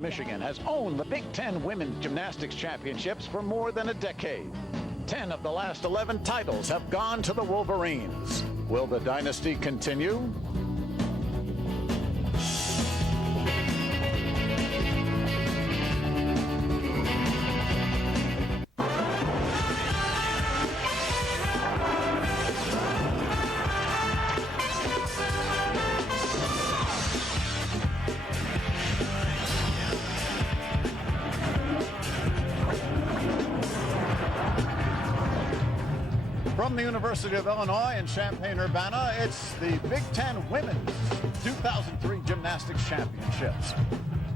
Michigan has owned the Big Ten Women's Gymnastics Championships for more than a decade. 10 of the last 11 titles have gone to the Wolverines. Will the dynasty continue? From the University of Illinois in Champaign-Urbana, it's the Big Ten Women's 2003 Gymnastics Championships.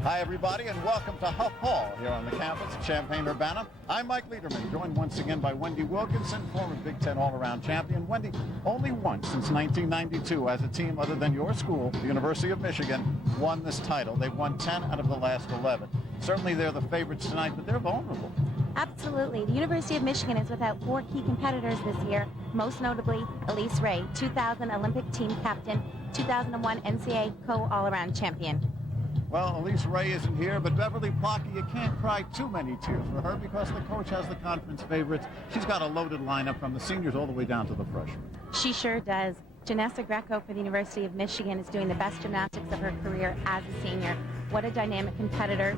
Hi, everybody, and welcome to Huff Hall here on the campus at Champaign-Urbana. I'm Mike Lederman, joined once again by Wendy Wilkinson, former Big Ten all-around champion. Wendy, only once since 1992 has a team other than your school, the University of Michigan, won this title. They've won 10 out of the last 11. Certainly they're the favorites tonight, but they're vulnerable. Absolutely. The University of Michigan is without 4 key competitors this year, most notably Elise Ray, 2000 Olympic team captain, 2001 NCAA co-all-around champion. Well, Elise Ray isn't here, but Beverly Plocky, you can't cry too many tears for her because the coach has the conference favorites. She's got a loaded lineup from the seniors all the way down to the freshmen. She sure does. Janessa Greco for the University of Michigan is doing the best gymnastics of her career as a senior. What a dynamic competitor.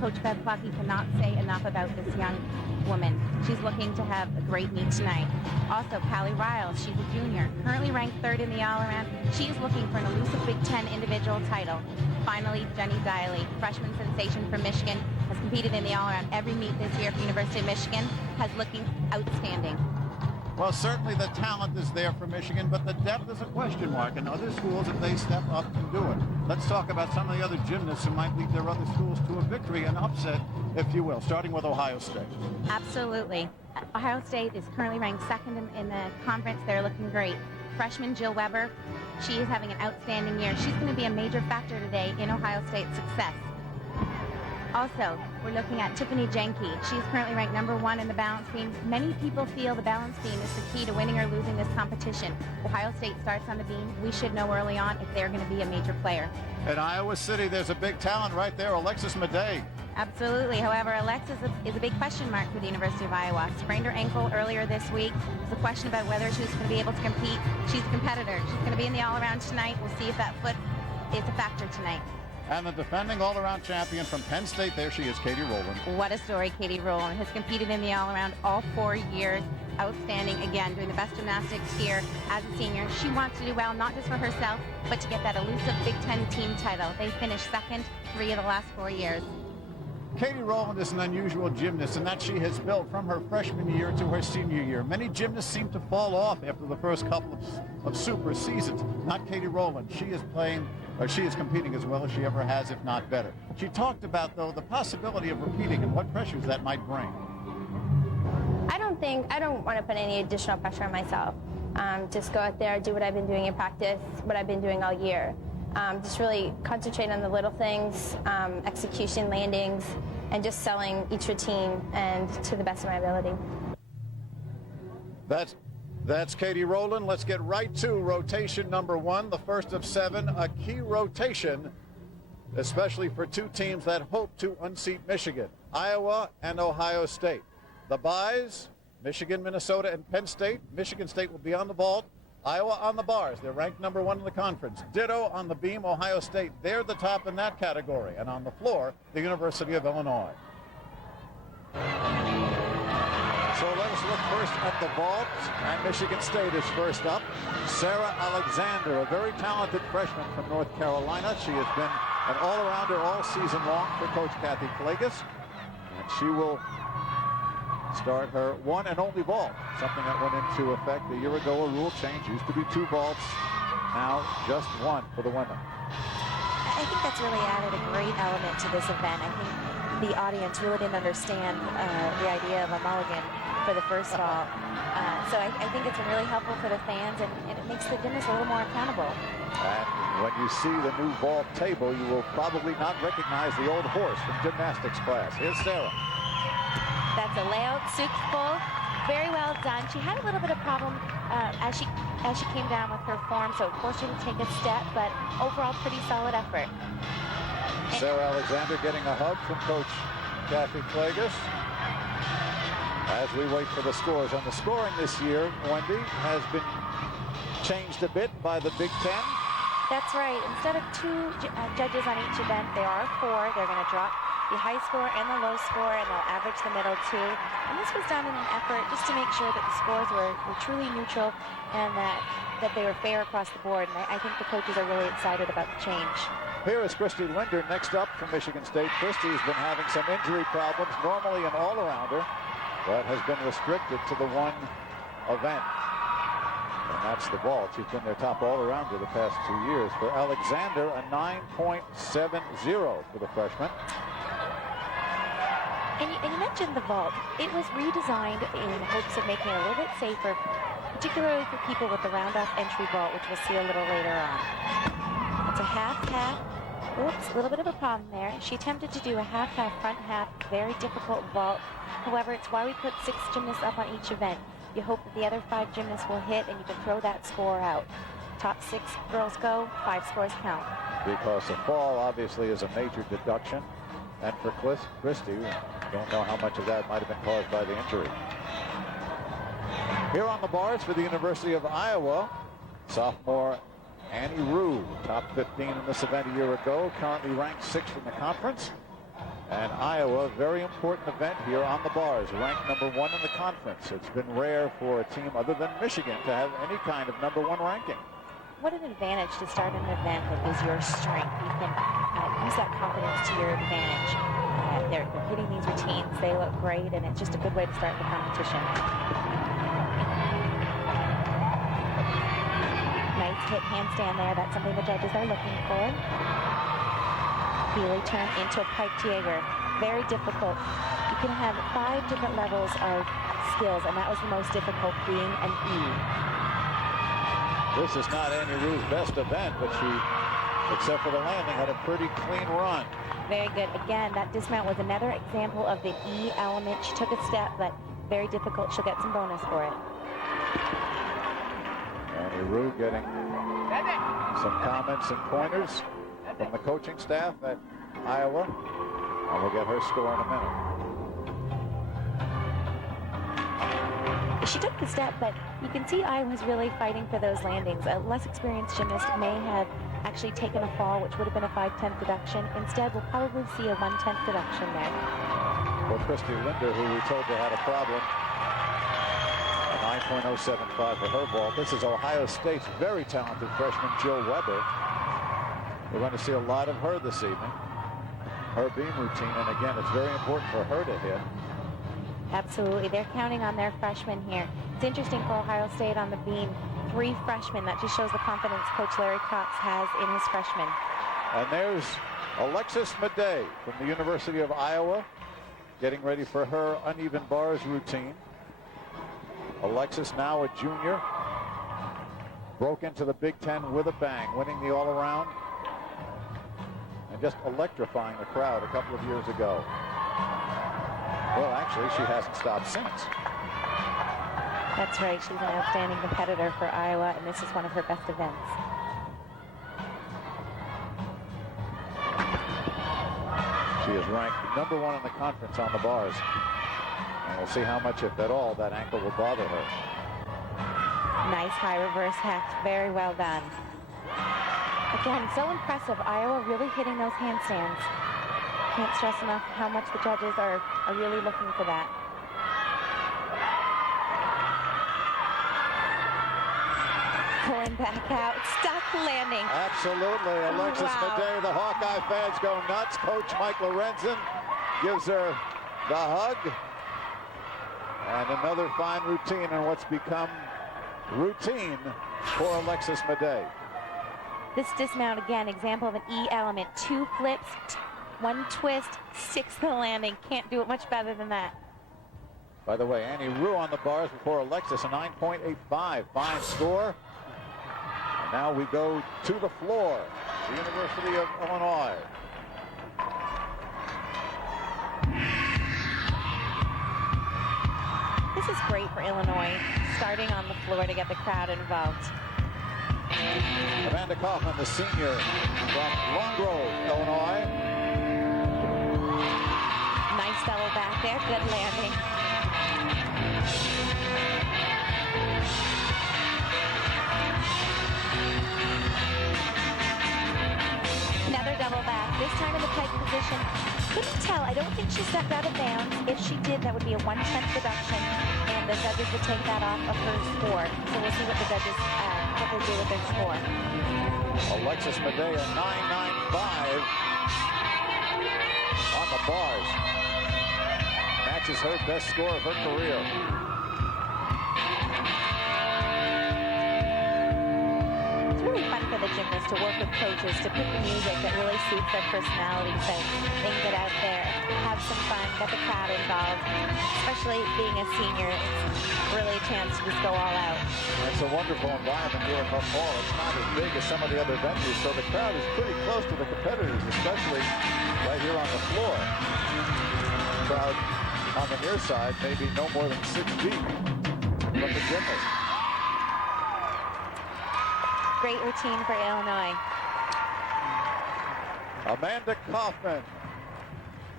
Coach Bev Plocky cannot say enough about this young woman. She's looking to have a great meet tonight. Also, Callie Riles, she's a junior, currently ranked 3rd in the all-around. She is looking for an elusive Big Ten individual title. Finally, Jenny Diley, freshman sensation from Michigan, has competed in the all-around every meet this year for the University of Michigan, has looking outstanding. Well, certainly the talent is there for Michigan, but the depth is a question mark. And other schools, if they step up, can do it. Let's talk about some of the other gymnasts who might lead their other schools to a victory, an upset, if you will, starting with Ohio State. Absolutely. Ohio State is currently ranked 2nd in the conference. They're looking great. Freshman Jill Weber, she is having an outstanding year. She's going to be a major factor today in Ohio State's success. Also, we're looking at Tiffany Jenke. She's currently ranked #1 in the balance beam. Many people feel the balance beam is the key to winning or losing this competition. Ohio State starts on the beam. We should know early on if they're going to be a major player. In Iowa City, there's a big talent right there, Alexis Madej. Absolutely. However, Alexis is a big question mark for the University of Iowa. Sprained her ankle earlier this week. There's a question about whether she's going to be able to compete. She's a competitor. She's going to be in the all-around tonight. We'll see if that foot is a factor tonight. And the defending all-around champion from Penn State, there she is, Katie Rowland. What a story. Katie Rowland has competed in the all-around all 4 years. Outstanding, again, doing the best gymnastics here as a senior. She wants to do well, not just for herself, but to get that elusive Big Ten team title. They finished 2nd 3 of the last 4 years. Katie Rowland is an unusual gymnast in that she has built from her freshman year to her senior year. Many gymnasts seem to fall off after the first couple of super seasons. Not Katie Rowland. She is competing as well as she ever has, if not better. She talked about, though, the possibility of repeating and what pressures that might bring. I don't want to put any additional pressure on myself. Just go out there, do what I've been doing in practice, what I've been doing all year. Just really concentrate on the little things, execution, landings, and just selling each routine and to the best of my ability. That's Katie Rowland. Let's get right to rotation number 1, the first of 7, a key rotation, especially for 2 teams that hope to unseat Michigan, Iowa and Ohio State. The byes, Michigan, Minnesota, and Penn State. Michigan State will be on the vault. Iowa on the bars. They're ranked #1 in the conference. Ditto on the beam, Ohio State. They're the top in that category. And on the floor, the University of Illinois. So let us look first at the vault, and Michigan State is first up. Sarah Alexander, a very talented freshman from North Carolina. She has been an all-arounder all season long for Coach Kathy Klages, and she will start her one and only vault, something that went into effect a year ago. A rule change. Used to be 2 vaults, now just 1 for the women. I think that's really added a great element to this event. I think the audience really didn't understand the idea of a mulligan for the first vault. So I think it's been really helpful for the fans, and it makes the gymnasts a little more accountable. And when you see the new vault table, you will probably not recognize the old horse from gymnastics class. Here's Sarah. That's a layout, Sukh full, very well done. She had a little bit of problem as she came down with her form, so it forced her to take a step, but overall pretty solid effort. Sarah Alexander getting a hug from Coach Kathy Plagas as we wait for the scores. And the scoring this year, Wendy, has been changed a bit by the Big Ten. That's right. Instead of two judges on each event, there are four. They're going to drop the high score and the low score, and they'll average the middle two. And this was done in an effort just to make sure that the scores were truly neutral and that they were fair across the board. And I think the coaches are really excited about the change. Here is Christy Linder next up from Michigan State. Christy's been having some injury problems, normally an all-arounder, but has been restricted to the one event. And that's the vault. She's been their top all-arounder the past 2 years. For Alexander, a 9.70 for the freshman. And you mentioned the vault. It was redesigned in hopes of making it a little bit safer, particularly for people with the round-off entry vault, which we'll see a little later on. It's a half-half. Oops, a little bit of a problem there. She attempted to do a half-half, front-half, very difficult vault. However, it's why we put 6 gymnasts up on each event. You hope that the other 5 gymnasts will hit and you can throw that score out. Top 6 girls go, 5 scores count. Because the fall obviously is a major deduction. And for Christy, we don't know how much of that might have been caused by the injury. Here on the bars for the University of Iowa, sophomore Annie Rue, top 15 in this event a year ago, currently ranked 6th in the conference. And Iowa, very important event here on the bars, ranked number 1 in the conference. It's been rare for a team other than Michigan to have any kind of number 1 ranking. What an advantage to start an event that is your strength. You can use that confidence to your advantage. They're hitting these routines. They look great, and it's just a good way to start the competition. Nice hip handstand there. That's something the judges are looking for. Healy turn into a piked Jaeger. Very difficult. You can have 5 different levels of skills, and that was the most difficult, being an E. This is not Annie Rue's best event, but she, except for the landing, had a pretty clean run. Very good. Again, that dismount was another example of the E element. She took a step, but very difficult. She'll get some bonus for it. Annie Rue getting some comments and pointers from the coaching staff at Iowa. And we'll get her score in a minute. She took the step, but you can see Iowa's really fighting for those landings. A less experienced gymnast may have actually taken a fall, which would have been a 5/10 deduction. Instead, we'll probably see a 1/10 deduction there. Well, Christy Linder, who we told you had a problem, a 9.075 for her vault. This is Ohio State's very talented freshman, Jill Weber. We're going to see a lot of her this evening. Her beam routine, and again, it's very important for her to hit. Absolutely. They're counting on their freshmen here. It's interesting for Ohio State on the beam. 3 freshmen. That just shows the confidence Coach Larry Cox has in his freshmen. And there's Alexis Madej from the University of Iowa getting ready for her uneven bars routine. Alexis, now a junior, broke into the Big Ten with a bang, winning the all-around and just electrifying the crowd a couple of years ago. Well, actually, she hasn't stopped since. That's right. She's an outstanding competitor for Iowa, and this is one of her best events. She is ranked number 1 in the conference on the bars. And we'll see how much, if at all, that ankle will bother her. Nice high reverse hack. Very well done. Again, so impressive. Iowa really hitting those handstands. Can't stress enough how much the judges are really looking for that. Pulling back out, stuck landing. Absolutely. Alexis Madej, the Hawkeye fans go nuts. Coach Mike Lorenzen gives her the hug. And another fine routine in what's become routine for Alexis Madej. This dismount, again, example of an E element. 2 flips, 1 twist, 6th landing. Can't do it much better than that. By the way, Annie Rue on the bars before Alexis, a 9.85. Fine score. And now we go to the floor. The University of Illinois. This is great for Illinois, starting on the floor to get the crowd involved. Amanda Kaufman, the senior from Long Grove, Illinois. double back there. Good landing. Another double back, this time in the pike position. Couldn't tell. I don't think she stepped out of bounds. If she did, that would be a 1/10 deduction, and the judges would take that off of her score. So we'll see what the judges what they do with their score. Alexis Medea, 9.95 on the bars. Matches her best score of her career. It's really fun for the gymnasts to work with coaches to pick the music that really suits their personalities so they can get out there, have some fun, get the crowd involved. Especially being a senior, it's really a chance to just go all out. It's a wonderful environment here at Huff Hall. It's not as big as some of the other venues, so the crowd is pretty close to the competitors, especially right here on the floor. The crowd on the near side, maybe no more than 6 feet from the gymnast. Great routine for Illinois. Amanda Kaufman,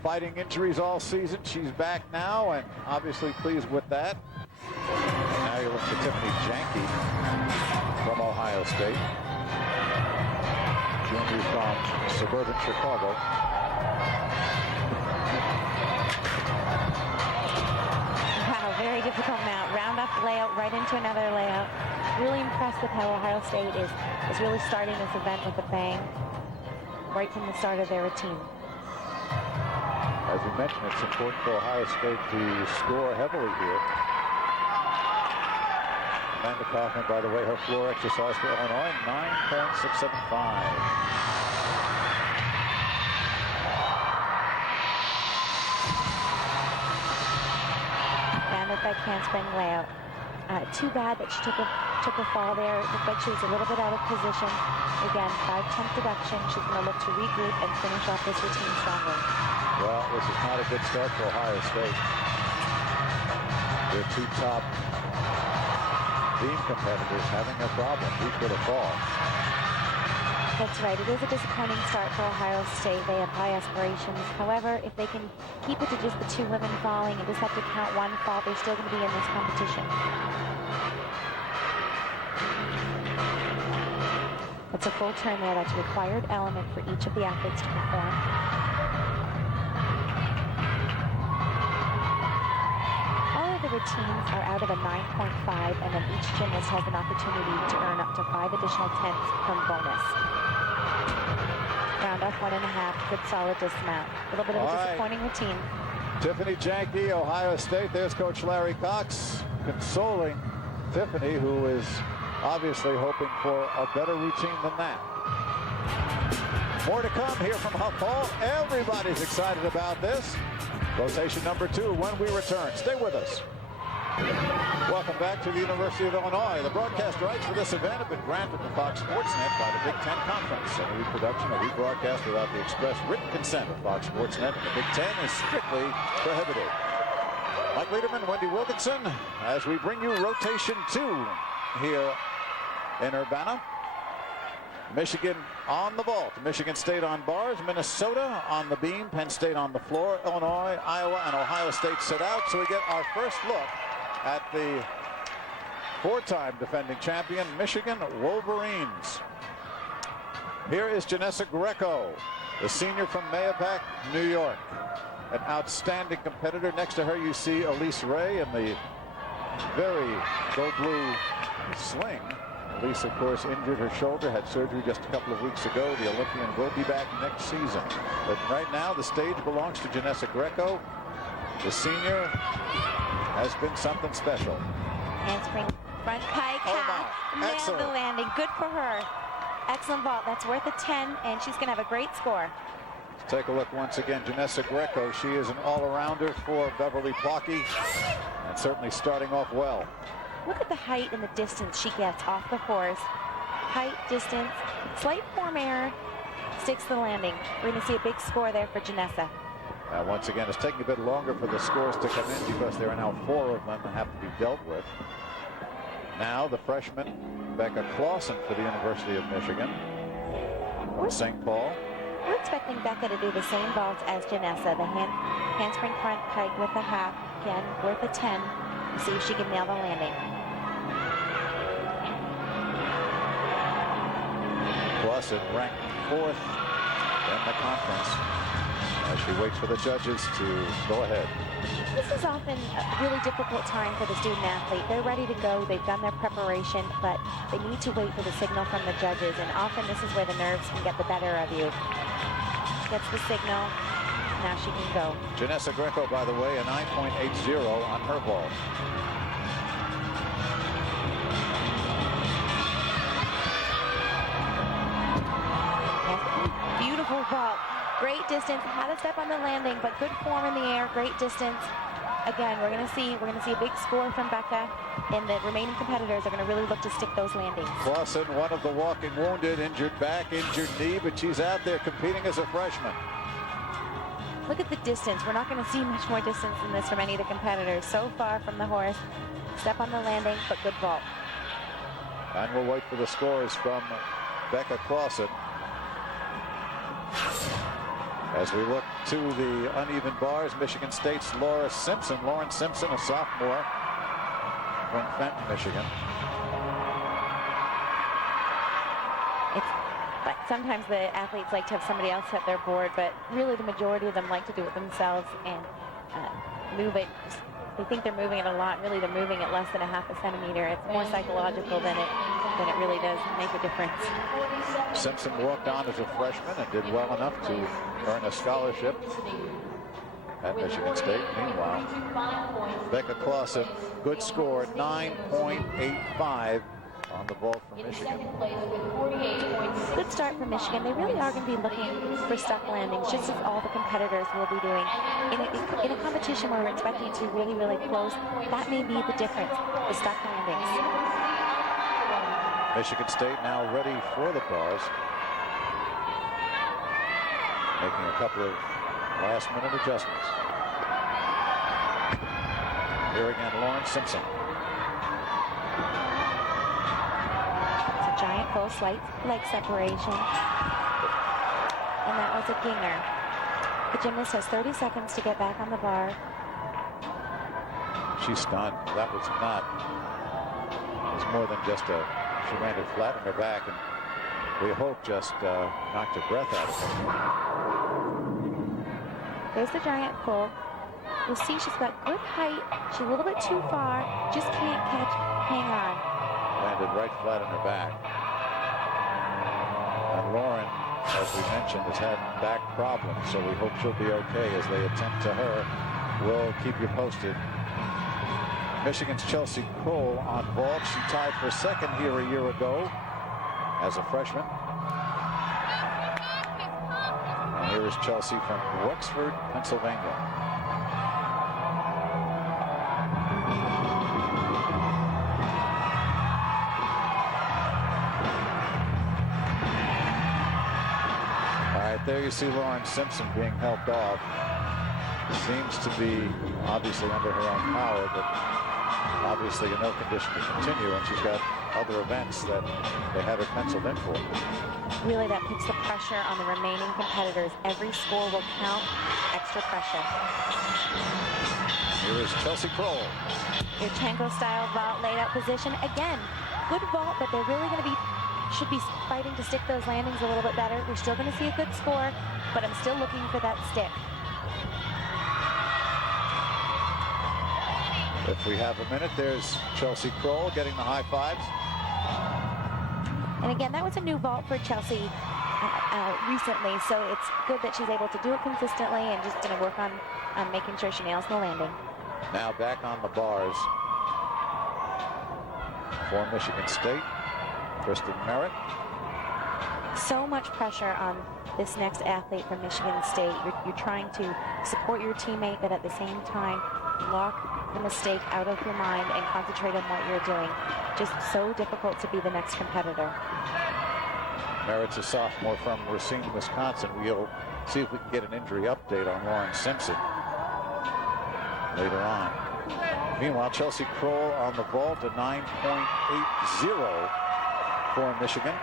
fighting injuries all season. She's back now and obviously pleased with that. Now you look to Tiffany Janke from Ohio State. Junior from suburban Chicago. Wow, very difficult mount. Round off the layout, right into another layout. Really impressed with how Ohio State is really starting this event with a bang right from the start of their routine. As we mentioned, it's important for Ohio State to score heavily here. Amanda Kaufman, by the way, her floor exercise for Illinois, 9.675. Rounded back handspring layout. Too bad that she took a fall there. It looked like she was a little bit out of position. Again, 5/10 deduction. She's going to look to regroup and finish off this routine strongly. Well, this is not a good start for Ohio State. Their two top beam competitors having a problem, each with a fall. That's right. It is a disappointing start for Ohio State. They have high aspirations. However, if they can keep it to just the 2 women falling and just have to count 1 fall, they're still going to be in this competition. It's a full turn there. That's a required element for each of the athletes to perform. All of the routines are out of a 9.5, and then each gymnast has an opportunity to earn up to 5 additional tenths from bonus. Round off 1.5, good solid dismount. A little bit of a disappointing routine. Tiffany Janke, Ohio State. There's Coach Larry Cox consoling Tiffany, who is obviously hoping for a better routine than that. More to come here from Huff Hall. Everybody's excited about this. Rotation number 2 when we return. Stay with us. Welcome back to the University of Illinois. The broadcast rights for this event have been granted to Fox Sports Net by the Big Ten Conference. Any reproduction or rebroadcast without the express written consent of Fox Sports Net and the Big Ten is strictly prohibited. Mike Lederman, Wendy Wilkinson, as we bring you rotation 2 here in Urbana. Michigan on the vault. Michigan State on bars. Minnesota on the beam. Penn State on the floor. Illinois, Iowa, and Ohio State sit out. So we get our first look at the 4-time defending champion Michigan Wolverines. Here is Janessa Greco, the senior from Mahopac, New York. An outstanding competitor. Next to her you see Elise Ray in the very gold-blue sling. Elise, of course, injured her shoulder, had surgery just a couple of weeks ago. The Olympian will be back next season. But right now, the stage belongs to Janessa Greco. The senior has been something special. Handspring front pike half. Nailed the landing. Good for her. Excellent vault. That's worth a 10, and she's going to have a great score. Let's take a look once again. Janessa Greco, she is an all-arounder for Beverly Plocky, and certainly starting off well. Look at the height and the distance she gets off the horse. Height, distance, slight form error, sticks the landing. We're going to see a big score there for Janessa. Now, once again, it's taking a bit longer for the scores to come in because there are now 4 of them that have to be dealt with. Now, the freshman, Becca Clausen for the University of Michigan from St. Paul. we're expecting Becca to do the same vault as Janessa, the handspring front pike with a half, again, worth a 10. We'll see if she can nail the landing. Clausen ranked 4th in the conference as she waits for the judges to go ahead. This is often a really difficult time for the student athlete. They're ready to go. They've done their preparation, but they need to wait for the signal from the judges. And often this is where the nerves can get the better of you. Gets the signal. Now she can go. Janessa Greco, by the way, a 9.80 on her vault. Beautiful vault. Great distance. Had a step on the landing, but good form in the air. Great distance. Again, we're going to see a big score from Becca, and the remaining competitors are going to really look to stick those landings. Clausen, one of the walking wounded, injured back, injured knee, but she's out there competing as a freshman. Look at the distance. We're not going to see much more distance than this from any of the competitors. So far from the horse. Step on the landing, but good vault. And we'll wait for the scores from Becca Clausen. As we look to the uneven bars, Michigan State's Lauren Simpson, a sophomore from Fenton, Michigan. But sometimes the athletes like to have somebody else set their board, but really the majority of them like to do it themselves and move it. They think they're moving it a lot. Really, they're moving it less than a half a centimeter. It's more psychological than it really does make a difference. Simpson walked on as a freshman and did well enough to earn a scholarship at Michigan State. Meanwhile, Becca Clausen, good score, 9.85 on the vault for Michigan. Good start for Michigan. They really are going to be looking for stuck landings, just as all the competitors will be doing. In a competition where we're expecting it to be really, really close, that may be the difference, the stuck landings. Michigan State now ready for the bars. Making a couple of last-minute adjustments. Here again, Lauren Simpson. Giant full slight leg separation. And that was a ginger. The gymnast has 30 seconds to get back on the bar. She's stunned. That was not. It was more than just a. She landed flat on her back, and we hope just knocked her breath out of her. There's the giant pull. You'll see she's got good height. She's a little bit too far. Just can't hang on. Landed right flat on her back. And Lauren, as we mentioned, has had back problems, so we hope she'll be okay as they attend to her. We'll keep you posted. Michigan's Chelsea Kroll on vault. She tied for second here a year ago as a freshman. And here is Chelsea from Wexford, Pennsylvania. There you see Lauren Simpson being helped off. Seems to be obviously under her own power, but obviously in no condition to continue, and she's got other events that they have her penciled in for. Really, that puts the pressure on the remaining competitors. Every score will count. Extra pressure. Here is Chelsea Kroll. Your Chanko-style vault laid out position. Again, good vault, but they're really going to should be fighting to stick those landings a little bit better. We're still going to see a good score, but I'm still looking for that stick. If we have a minute, there's Chelsea Kroll getting the high fives. And again, that was a new vault for Chelsea recently, so it's good that she's able to do it consistently and just going to work on making sure she nails the landing. Now back on the bars for Michigan State. Kristen Merritt. So much pressure on this next athlete from Michigan State. You're trying to support your teammate, but at the same time, lock the mistake out of your mind and concentrate on what you're doing. Just so difficult to be the next competitor. Merritt's a sophomore from Racine, Wisconsin. We'll see if we can get an injury update on Lauren Simpson later on. Meanwhile, Chelsea Kroll on the vault, a 9.80 for Michigan.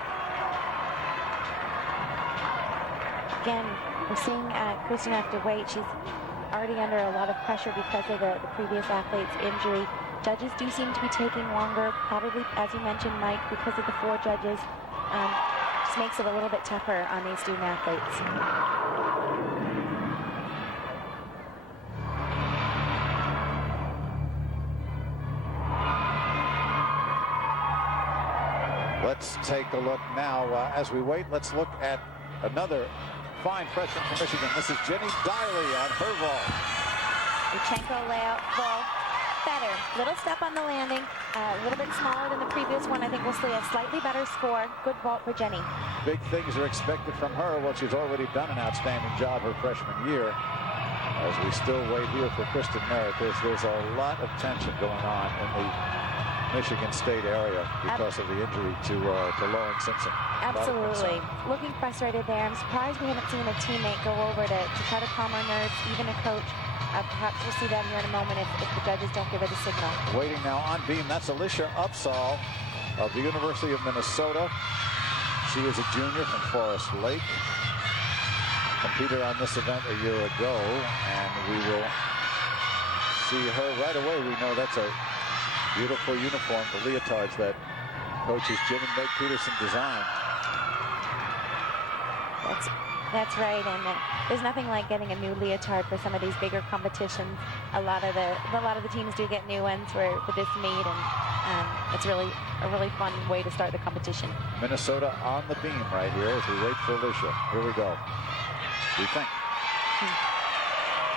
again, we're seeing Kristen have to wait. She's already under a lot of pressure because of the previous athlete's injury. Judges do seem to be taking longer, probably, as you mentioned, Mike, because of the 4 judges. Just makes it a little bit tougher on these student athletes. Let's take a look now. As we wait, let's look at another fine freshman from Michigan. This is Jenny Diley on her vault. Uchenko layout vault. Better. Little step on the landing. A little bit smaller than the previous one. I think we'll see a slightly better score. Good vault for Jenny. Big things are expected from her. Well, she's already done an outstanding job her freshman year. As we still wait here for Kristen Merritt, there's a lot of tension going on in the Michigan State area because of the injury to Lauren Simpson. Absolutely. Looking frustrated there. I'm surprised we haven't seen a teammate go over to try to calm her nerves, even a coach. Perhaps we'll see that here in a moment if the judges don't give her the signal. Waiting now on beam, that's Alicia Upsall of the University of Minnesota. She is a junior from Forest Lake. Competed on this event a year ago, and we will see her right away. We know that's a beautiful uniform, the leotards that coaches Jim and Meg Peterson designed. That's right, and there's nothing like getting a new leotard for some of these bigger competitions. A lot of the teams do get new ones for this meet, and it's really a really fun way to start the competition. Minnesota on the beam right here as we wait for Alicia. Here we go. We think.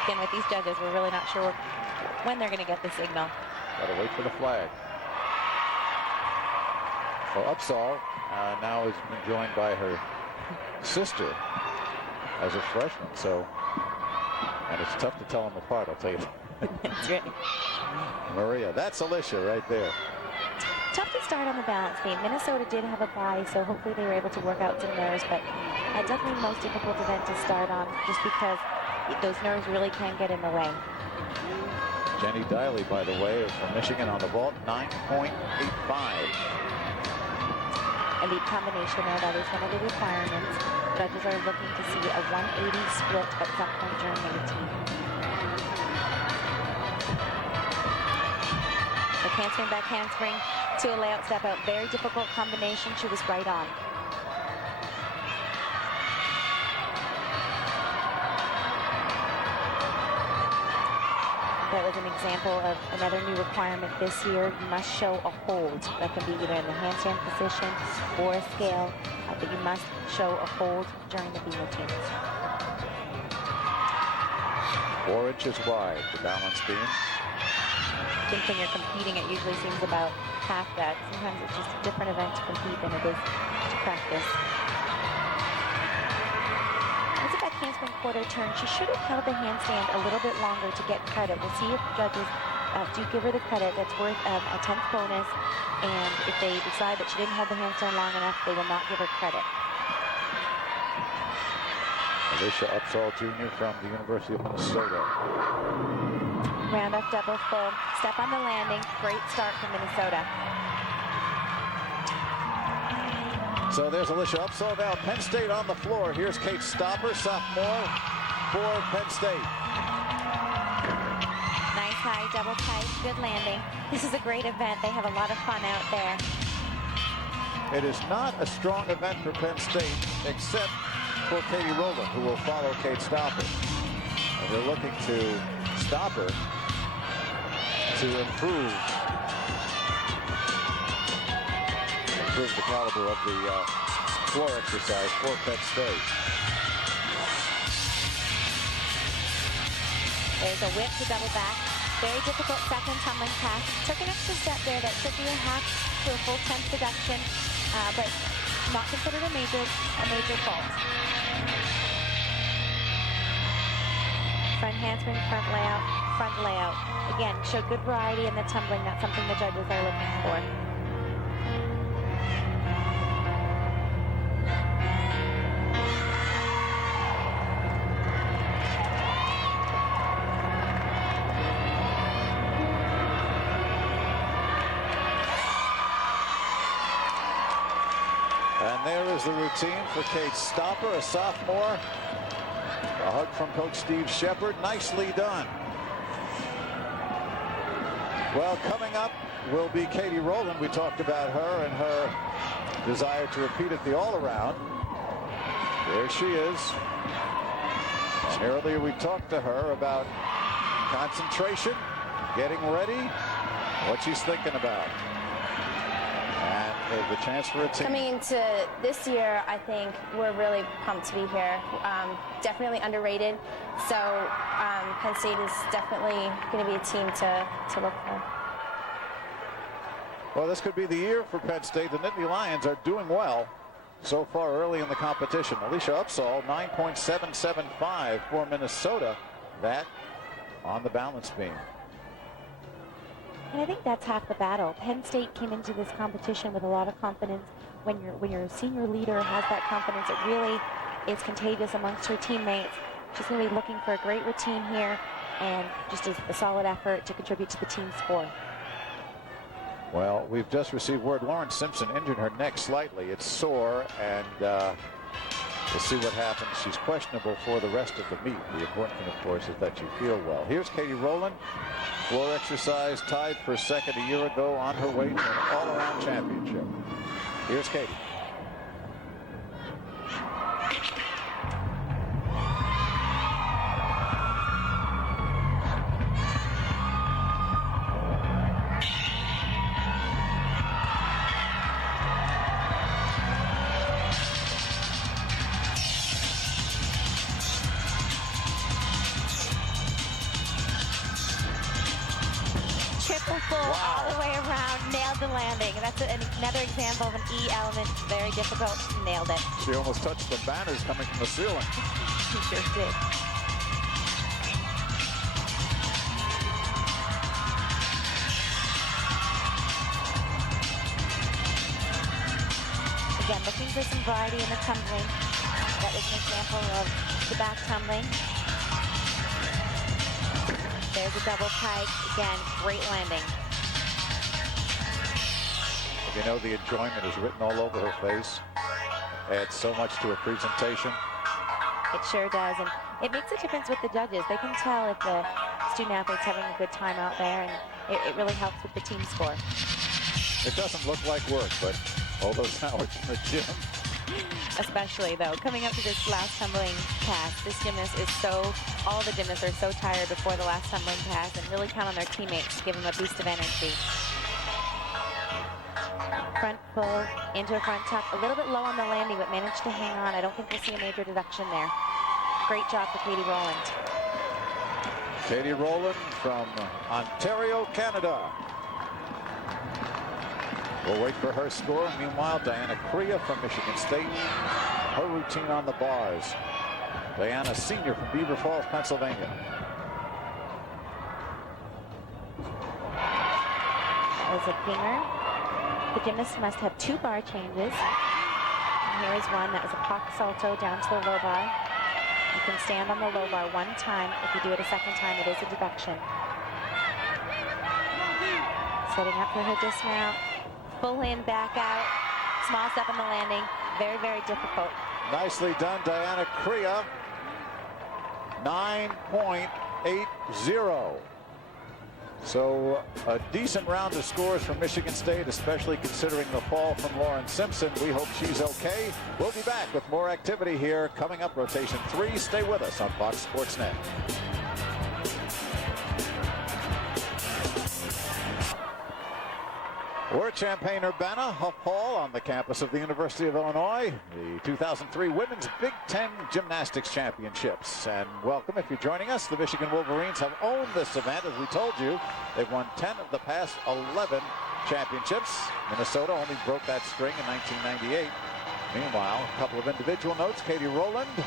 Again, with these judges, we're really not sure when they're going to get the signal. Gotta wait for the flag. Well, Upsall now has been joined by her sister as a freshman, and it's tough to tell them apart, I'll tell you. That's right. Maria, that's Alicia right there. Tough to start on the balance beam. Minnesota did have a bye, so hopefully they were able to work out some nerves, but definitely the most difficult event to start on just because those nerves really can get in the way. Jenny Diley, by the way, is from Michigan on the vault, 9.85. Elite combination there, that is one of the requirements. Judges are looking to see a 180 split at some point during the routine. The handspring, back handspring to a layout step out. Very difficult combination. She was right on. That was an example of another new requirement this year. You must show a hold. That can be either in the handstand position or a scale, but you must show a hold during the beam routines. 4 inches wide, the balance beam. I think when you're competing, it usually seems about half that. Sometimes it's just a different event to compete than it is to practice. It's a back handspring quarter turn. She should have held the handstand a little bit longer to get credit. We'll see if judges do give her the credit. That's worth a 10th bonus. And if they decide that she didn't hold the handstand long enough, they will not give her credit. Alicia Upsall Jr. from the University of Minnesota. Round off double full. Step on the landing. Great start from Minnesota. So there's Alicia Upsall. Now Penn State on the floor. Here's Kate Stopper, sophomore for Penn State. Nice high, double tight, good landing. This is a great event. They have a lot of fun out there. It is not a strong event for Penn State, except for Katie Rowland, who will follow Kate Stopper. And they're looking to Stopper to improve the caliber of the floor exercise for Penn State. There's a whip to double back. Very difficult second tumbling pass. Took an extra step there that should be a half to a full 10th deduction, but not considered a major fault. Front handspring, front layout. Again, showed good variety in the tumbling. That's something the judges are looking for. And there is the routine for Kate Stopper, a sophomore A hug from Coach Steve Shepard. Nicely done. Well, coming up will be Katie Rowland. We talked about her and her desire to repeat at the all-around. There she is. And earlier we talked to her about concentration, getting ready, what she's thinking about. And the chance for a team. Coming into this year, I think we're really pumped to be here. Definitely underrated. So Penn State is definitely going to be a team to look for. Well, this could be the year for Penn State. The Nittany Lions are doing well so far early in the competition. Alicia Upsall, 9.775 for Minnesota. That on the balance beam. And I think that's half the battle. Penn State came into this competition with a lot of confidence. When your senior leader has that confidence, it really is contagious amongst her teammates. She's going to be looking for a great routine here and just a solid effort to contribute to the team score. Well, we've just received word Lauren Simpson injured her neck slightly. It's sore, and we'll see what happens. She's questionable for the rest of the meet. The important thing, of course, is that you feel well. Here's Katie Rowland. Floor exercise tied for second a year ago, on her way to an all-around championship. Here's Katie. All the way around, nailed the landing. That's another example of an E element, very difficult. Nailed it. She almost touched the banners coming from the ceiling. She sure did. Again, looking for some variety in the tumbling. That was an example of the back tumbling. There's a double pike. Again, great landing. You know, the enjoyment is written all over her face. Adds so much to her presentation. It sure does, and it makes a difference with the judges. They can tell if the student athlete's having a good time out there, and it really helps with the team score. It doesn't look like work, but all those hours in the gym. Especially, though, coming up to this last tumbling pass, this gymnast is all the gymnasts are so tired before the last tumbling pass and really count on their teammates to give them a boost of energy. Front full into a front tuck, a little bit low on the landing, but managed to hang on. I don't think we'll see a major deduction there. Great job for Katie Rowland. Katie Rowland from Ontario, Canada. We'll wait for her score. Meanwhile, Diana Crea from Michigan State. Her routine on the bars. Diana, senior from Beaver Falls, Pennsylvania. As a pinger, the gymnast must have 2 bar changes. And here is one that was a pock salto down to the low bar. You can stand on the low bar 1 time. If you do it a second time, it is a deduction. Setting up for her dismount. Full in, back out. Small step on the landing. Very, very difficult. Nicely done, Diana Crea. 9.80. So a decent round of scores from Michigan State, especially considering the fall from Lauren Simpson. We hope she's okay. We'll be back with more activity here coming up. Rotation 3. Stay with us on Fox Sports Net. We're at Champaign, Urbana, Huff Hall on the campus of the University of Illinois. The 2003 Women's Big Ten Gymnastics Championships. And welcome if you're joining us. The Michigan Wolverines have owned this event. As we told you, they've won 10 of the past 11 championships. Minnesota only broke that string in 1998. Meanwhile, a couple of individual notes. Katie Rowland,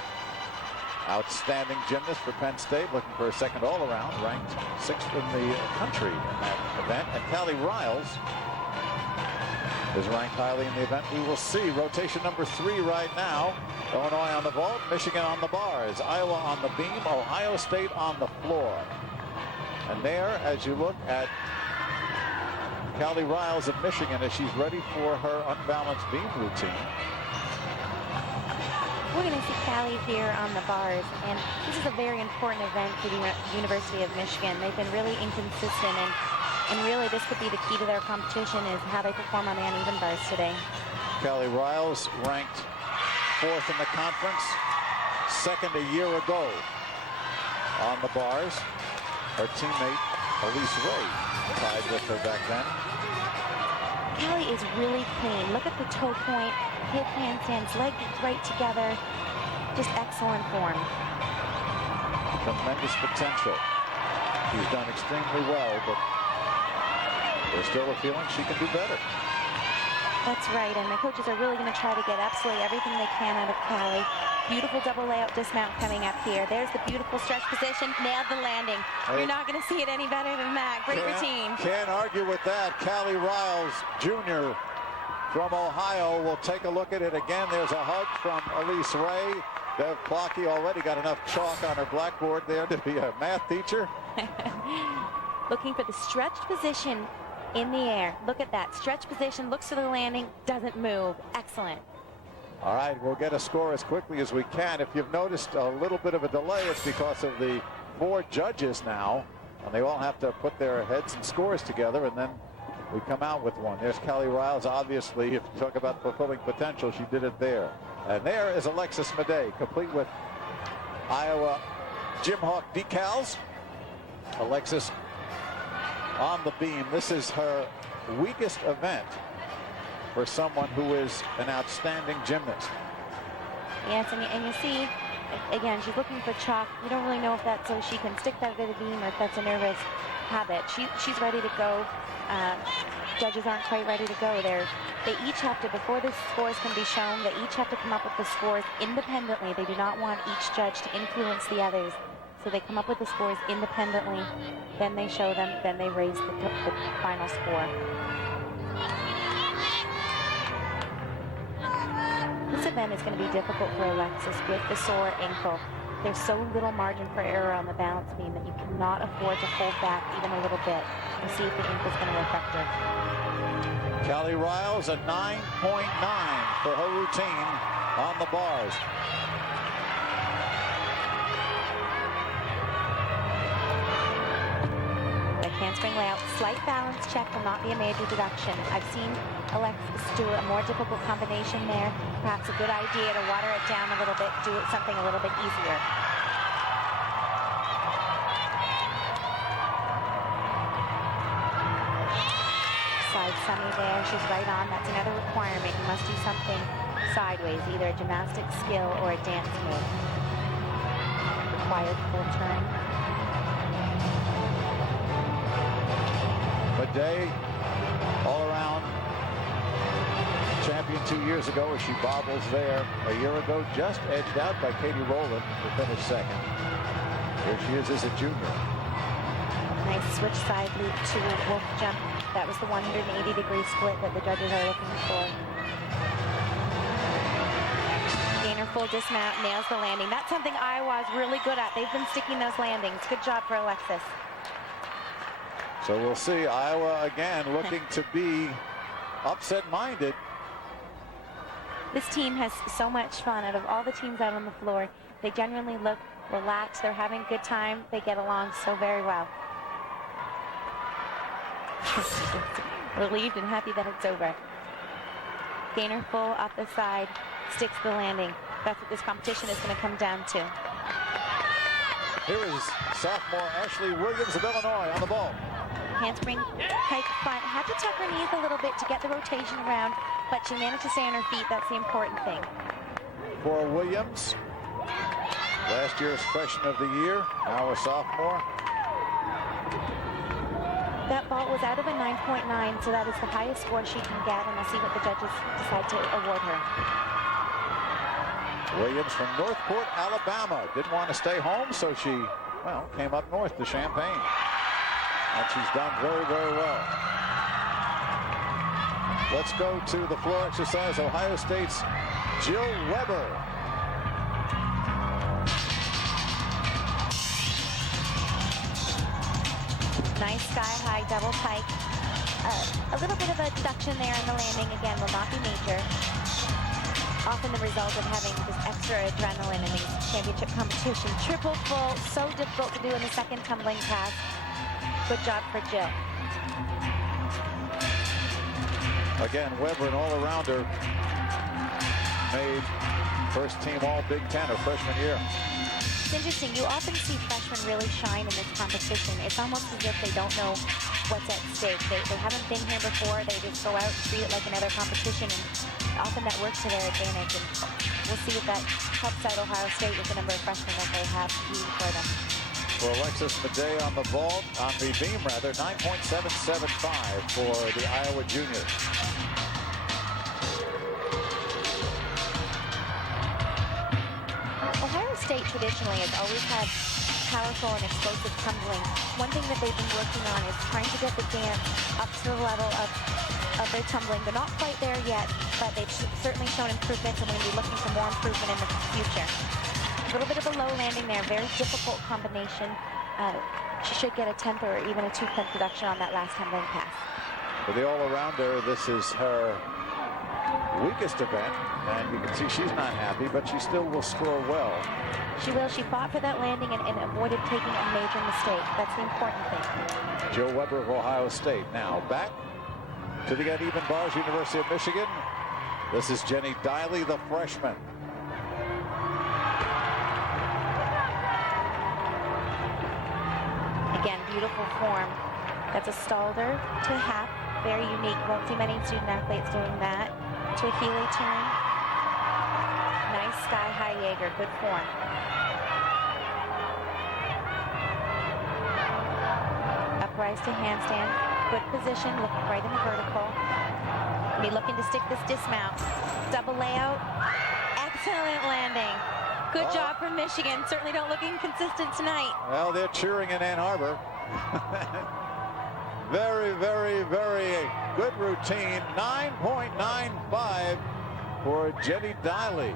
outstanding gymnast for Penn State, looking for a second all-around, ranked 6th in the country in that event. And Callie Riles is ranked highly in the event. We will see. Rotation number 3 right now. Illinois on the vault, Michigan on the bars, Iowa on the beam, Ohio State on the floor. And there, as you look at Callie Riles of Michigan as she's ready for her unbalanced beam routine. we're going to see Callie here on the bars, and this is a very important event for the University of Michigan. They've been really inconsistent, and really this could be the key to their competition is how they perform on the uneven bars today. Callie Riles ranked 4th in the conference, 2nd a year ago on the bars. Her teammate Elise Ray tied with her back then. Callie is really clean. Look at the toe point, hip handstands, legs right together. Just excellent form. Tremendous potential. She's done extremely well, but there's still a feeling she can do better. That's right, and the coaches are really going to try to get absolutely everything they can out of Callie. Beautiful double layout dismount coming up here. There's the beautiful stretch position. Nailed the landing. You're not going to see it any better than that. Great routine. Can't argue with that. Callie Riles, Jr. from Ohio, will take a look at it again. There's a hug from Elise Ray. Bev Clocky already got enough chalk on her blackboard there to be a math teacher. Looking for the stretched position in the air. Look at that. Stretch position, looks for the landing, doesn't move. Excellent. All right, we'll get a score as quickly as we can. If you've noticed a little bit of a delay, it's because of the 4 judges now, and they all have to put their heads and scores together, and then we come out with one. There's Callie Riles. Obviously, if you talk about fulfilling potential, she did it there. And there is Alexis Madej, complete with Iowa Jim Hawk decals. Alexis on the beam. This is her weakest event for someone who is an outstanding gymnast. Yes, and you see, again, she's looking for chalk. You don't really know if that's so she can stick that to the beam or if that's a nervous habit. She's ready to go. Judges aren't quite ready to go. They each have to, before the scores can be shown, they each have to come up with the scores independently. They do not want each judge to influence the others. So they come up with the scores independently, then they show them, then they raise the final score. This event is going to be difficult for Alexis with the sore ankle. There's so little margin for error on the balance beam that you cannot afford to hold back even a little bit and see if the ankle's going to affect her. Callie Riles, a 9.9 for her routine on the bars. The handspring layout, slight balance check will not be a major deduction. I've seen Alexis do a more difficult combination there. Perhaps a good idea to water it down a little bit, do it something a little bit easier. Side semi there, she's right on. That's another requirement. You must do something sideways, either a gymnastic skill or a dance move. Required full turn. Madej, all around champion 2 years ago as she bobbles there. A year ago, just edged out by Katie Rowland to finish 2nd. Here she is as a junior. Nice switch side loop to a wolf jump. That was the 180-degree split that the judges are looking for. Gainer full dismount, nails the landing. That's something Iowa is really good at. They've been sticking those landings. Good job for Alexis. So we'll see Iowa again looking to be upset-minded. This team has so much fun. Out of all the teams out on the floor, they genuinely look relaxed. They're having a good time. They get along so very well. Relieved and happy that it's over. Gainer full off the side, sticks the landing. That's what this competition is going to come down to. Here is sophomore Ashley Williams of Illinois on the ball. Handspring, tight front. Had to tuck her knees a little bit to get the rotation around, but she managed to stay on her feet. That's the important thing. For Williams, last year's freshman of the year, now a sophomore. That ball was out of a 9.9, so that is the highest score she can get, and we'll see what the judges decide to award her. Williams from Northport, Alabama. Didn't want to stay home, so she, well, came up north to Champaign. And she's done very, very well. Let's go to the floor exercise. Ohio State's Jill Weber. Nice sky-high double pike. A little bit of a deduction there in the landing. Again, will not be major. often the result of having this extra adrenaline in these championship competitions. Triple full, so difficult to do in the second tumbling pass. Good job for Jill. Again, Weber, an all-arounder, made first team all Big Ten her freshman year. It's interesting. You often see freshmen really shine in this competition. It's almost as if they don't know what's at stake. They haven't been here before. They just go out and treat it like another competition, and often that works to their advantage. And we'll see if that helps out Ohio State with the number of freshmen that they have for them. For Alexis Madej on the beam, 9.775 for the Iowa junior. Ohio State traditionally has always had powerful and explosive tumbling. One thing that they've been working on is trying to get the dance up to the level of their tumbling. They're not quite there yet, but they've certainly shown improvements, and we're going to be looking for more improvement in the future. A little bit of a low landing there, very difficult combination. She should get a 10th or even a 2-10th reduction on that last tumbling pass. For the all-arounder, this is her weakest event, and you can see she's not happy, but she still will score well. She will. She fought for that landing and avoided taking a major mistake. That's the important thing. Jill Weber of Ohio State. Now back to the uneven bars, University of Michigan. This is Jenny Diley, the freshman. Again, beautiful form. That's a Stalder to half. Very unique. Won't see many student athletes doing that. To a Healy turn. Nice sky-high Jaeger. Good form. Uprise to handstand. Good position. Looking right in the vertical. Be looking to stick this dismount. Double layout. Excellent landing. Good job from Michigan. Certainly don't look inconsistent tonight. Well, they're cheering in Ann Arbor. Very, very, very good routine. 9.95 for Jenny Diley.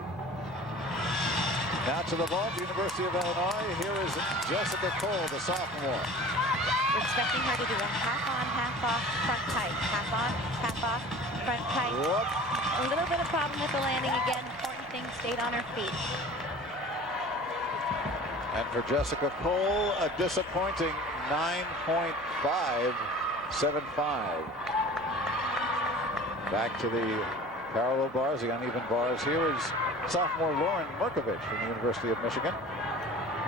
Now to the vault, University of Illinois. Here is Jessica Cole, the sophomore. We're expecting her to do a half on, half off, front kite. Half on, half off, front kite. Whoop. A little bit of problem with the landing. Again, important thing, stayed on her feet. And for Jessica Cole, a disappointing 9.575. Back to the parallel bars, the uneven bars. Here is sophomore Lauren Merkovich from the University of Michigan.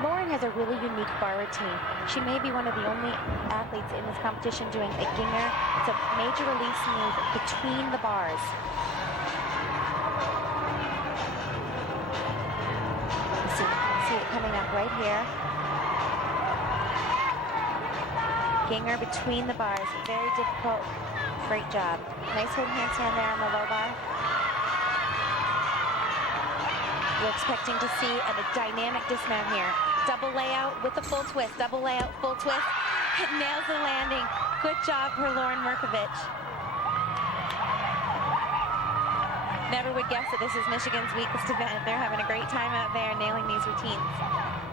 Lauren has a really unique bar routine. She may be one of the only athletes in this competition doing a Ginger. It's a major release move between the bars. See it coming up right here. Ginger between the bars. Very difficult. Great job. Nice hood handstand there on the low bar. We're expecting to see a dynamic dismount here. Double layout with a full twist. Double layout, full twist. It nails the landing. Good job for Lauren Merkovich. Never would guess that this is Michigan's weakest event. They're having a great time out there nailing these routines.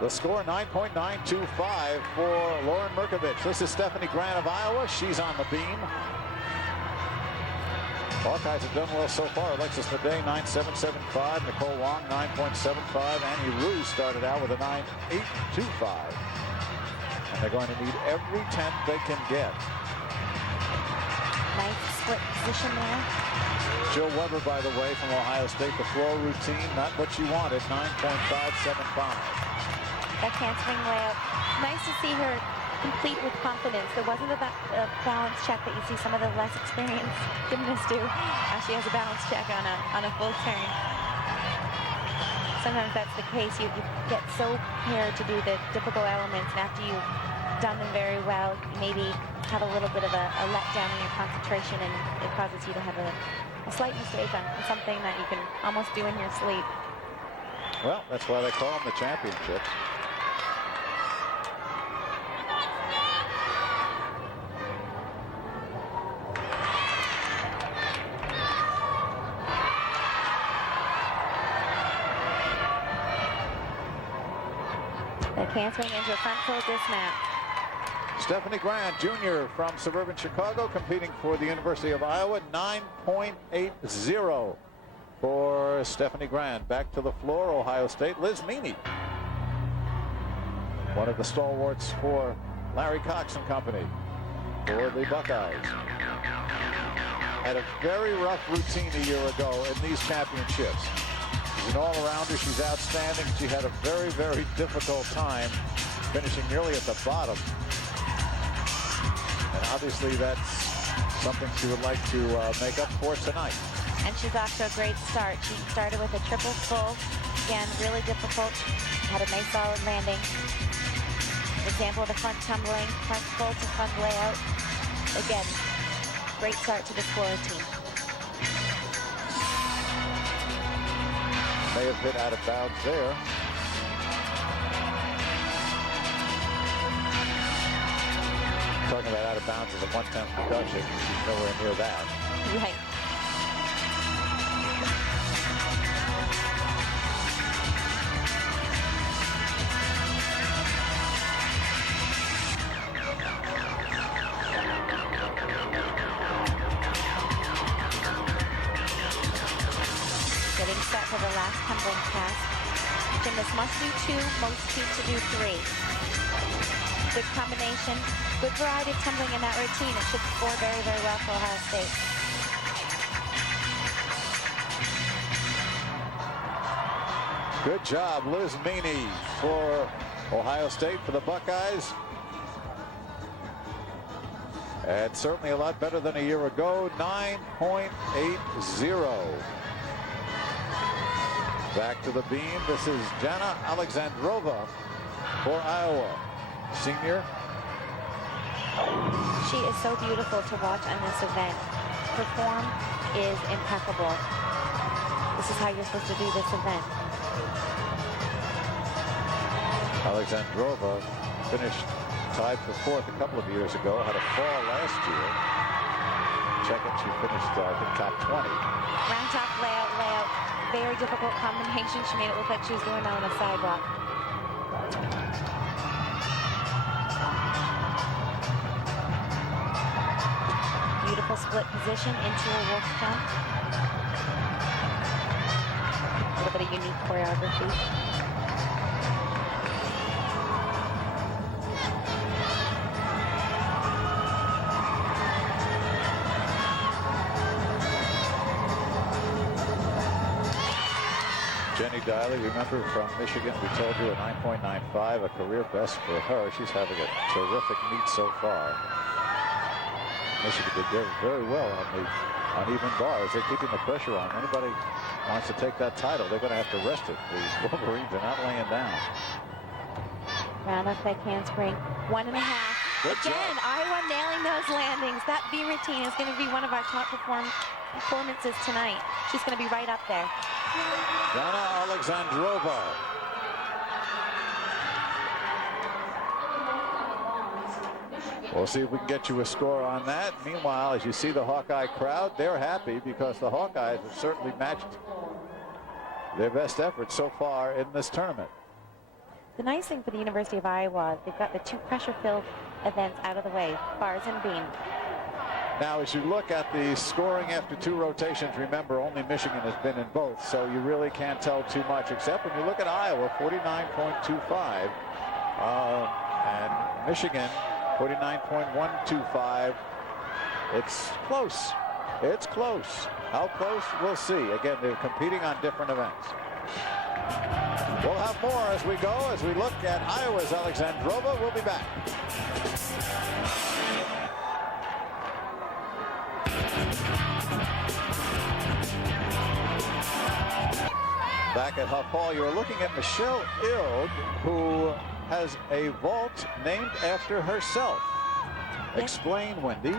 The score 9.925 for Lauren Merkovich. This is Stephanie Grant of Iowa. She's on the beam. Hawkeyes have done well so far. Alexis Madej 9.775. Nicole Wong 9.75. Annie Rue started out with a 9.825. And they're going to need every 10th they can get. Nice split position there. Jill Weber, by the way, from Ohio State. The floor routine, not what you wanted, 9.575. That handspring layout. Nice to see her complete with confidence. There wasn't a balance check that you see some of the less experienced gymnasts do. She has a balance check on a full turn. Sometimes that's the case. You get so prepared to do the difficult elements, and after you've done them very well, you maybe have a little bit of a letdown in your concentration, and it causes you to have a slight mistake on something that you can almost do in your sleep. Well, that's why they call them the championships. They can't swing into a front full dismount. Stephanie Grant, junior from suburban Chicago, competing for the University of Iowa, 9.80. for Stephanie Grand. Back to the floor, Ohio State. Liz Meany, one of the stalwarts for Larry Cox and company for the Buckeyes. Had a very rough routine a year ago in these championships. She's an all-arounder. She's outstanding. She had a very, very difficult time finishing nearly at the bottom. And obviously that's something she would like to make up for tonight. And she's off to a great start. She started with a triple full. Again, really difficult. Had a nice solid landing. Example of the front tumbling, front full to front layout. Again, great start to the scorer team. May have hit out of bounds there. Talking about out of bounds as a 1/10 reduction. She's nowhere near that. Right. Getting set for the last tumbling cast. Gymnasts must do 2, most choose to do 3. Good combination, good variety of tumbling in that routine. It should score very, very well for Ohio State. Good job, Liz Meany for Ohio State, for the Buckeyes. And certainly a lot better than a year ago, 9.80. Back to the beam. This is Jana Alexandrova for Iowa. Senior. She is so beautiful to watch on this event. Her form is impeccable. This is how you're supposed to do this event. Alexandrova finished tied for 4th a couple of years ago. Had a fall last year. Check it. She finished, I think, top 20. Round top layout, layout. Very difficult combination. She made it look like she was going down a sidewalk. Beautiful split position into a wolf jump. A little bit of unique choreography. Jenny Diley, remember from Michigan, we told you a 9.95, a career best for her. She's having a terrific meet so far. Michigan did very well on the uneven bars. They're keeping the pressure on. Anybody wants to take that title, they're going to have to rest it. These Wolverines are not laying down. Round up that handspring. 1.5. Good Again, job. Iowa nailing those landings. That V routine is going to be one of our top performances tonight. She's going to be right up there. Jana Alexandrova. We'll see if we can get you a score on that. Meanwhile, as you see the Hawkeye crowd, they're happy because the Hawkeyes have certainly matched their best effort so far in this tournament. The nice thing for the University of Iowa, they've got the 2 pressure-filled events out of the way, bars and beam. Now, as you look at the scoring after 2 rotations, remember, only Michigan has been in both, so you really can't tell too much, except when you look at Iowa, 49.25, and Michigan, 49.125. It's close. It's close. How close? We'll see. Again, they're competing on different events. We'll have more as we go, as we look at Iowa's Alexandrova. We'll be back. Back at Huff Hall, you're looking at Michelle Ilg, who has a vault named after herself. Yes. Explain, Wendy.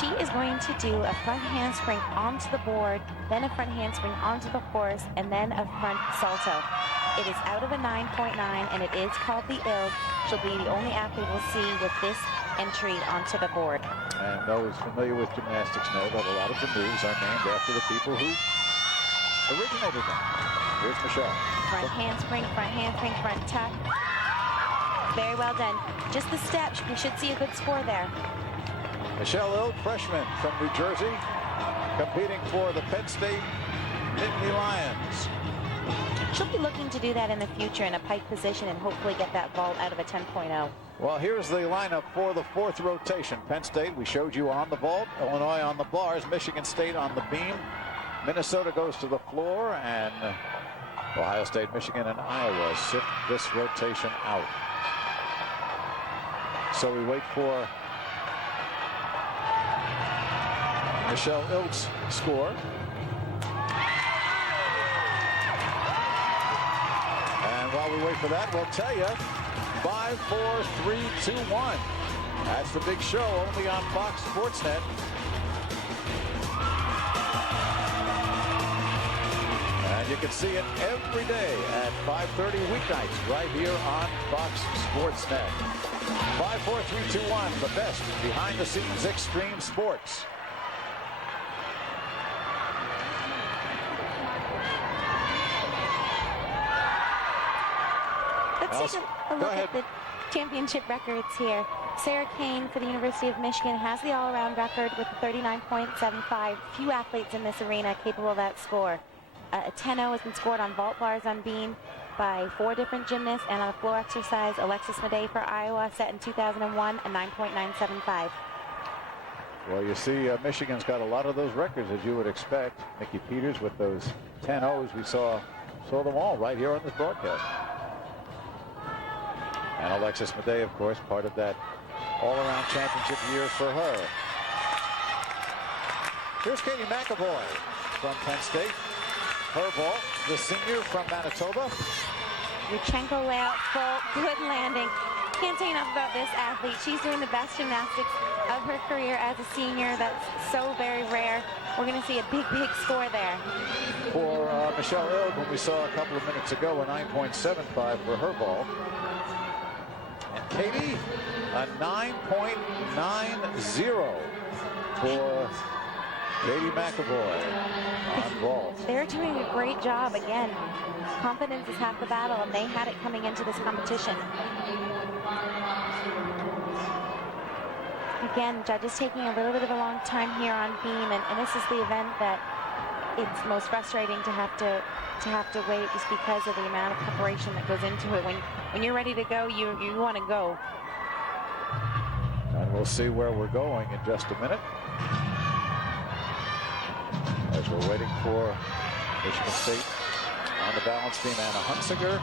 She is going to do a front handspring onto the board, then a front handspring onto the horse, and then a front salto. It is out of a 9.9, and it is called the Ilg. She'll be the only athlete we'll see with this entry onto the board. And those familiar with gymnastics know that a lot of the moves are named after the people who originated them. Here's Michelle. Front handspring, front tuck. Very well done. Just the step. We should see a good score there. Michelle Ilg, freshman from New Jersey, competing for the Penn State Nittany Lions. She'll be looking to do that in the future in a pike position and hopefully get that vault out of a 10.0. Well, here's the lineup for the fourth rotation. Penn State, we showed you on the vault. Illinois on the bars. Michigan State on the beam. Minnesota goes to the floor, and Ohio State, Michigan, and Iowa sit this rotation out. So we wait for Michelle Ilk's score. And while we wait for that, we'll tell you 5, 4, 3, 2, 1. That's the big show only on Fox Sports Net. And you can see it every day at 5:30 weeknights right here on Fox Sports Net. 5, 4, 3, 2, 1, the best behind the scenes extreme sports. Let's take a look at the championship records here. Sarah Kane for the University of Michigan has the all-around record with a 39.75. Few athletes in this arena capable of that score. A 10-0 has been scored on vault bars on beam by 4 different gymnasts, and on the floor exercise, Alexis Madej for Iowa set in 2001, a 9.975. Well, you see, Michigan's got a lot of those records, as you would expect. Nikki Peters with those 10-0s. We saw them all right here on this broadcast. And Alexis Madej, of course, part of that all-around championship year for her. Here's Katie McAvoy from Penn State. Her vault, the senior from Manitoba. Yurchenko layout, full, good landing. Can't say enough about this athlete. She's doing the best gymnastics of her career as a senior. That's so very rare. We're going to see a big, big score there. For Michelle Ilg, when we saw a couple of minutes ago, a 9.75 for her vault. And Katie, a 9.90 for Katie McAvoy on vault. They're doing a great job. Again, confidence is half the battle, and they had it coming into this competition. Again, judges taking a little bit of a long time here on beam, and this is the event that it's most frustrating to have to wait just because of the amount of preparation that goes into it. When you're ready to go, you want to go. And we'll see where we're going in just a minute, as we're waiting for Michigan State on the balance beam, Anna Hunsinger.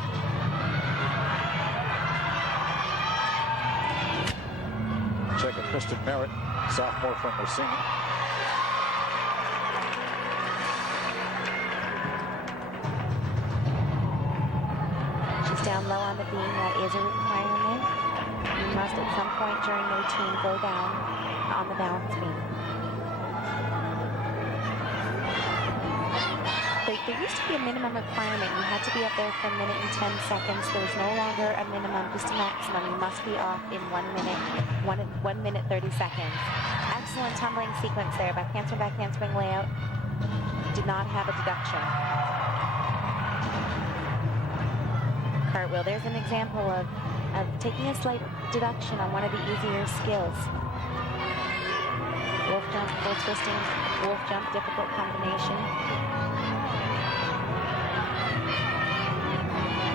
Check it, Kristen Merritt, sophomore from Racine. She's down low on the beam. That is a requirement. You must at some point during the routine go down on the balance beam. There used to be a minimum requirement. You had to be up there for 1 minute and 10 seconds. There's no longer a minimum, just a maximum. You must be off in 1 minute, 1 minute 30 seconds. Excellent tumbling sequence there. Back handspring layout. Did not have a deduction. Cartwheel. There's an example of taking a slight deduction on one of the easier skills. Wolf jump, full twisting, wolf jump, difficult combination.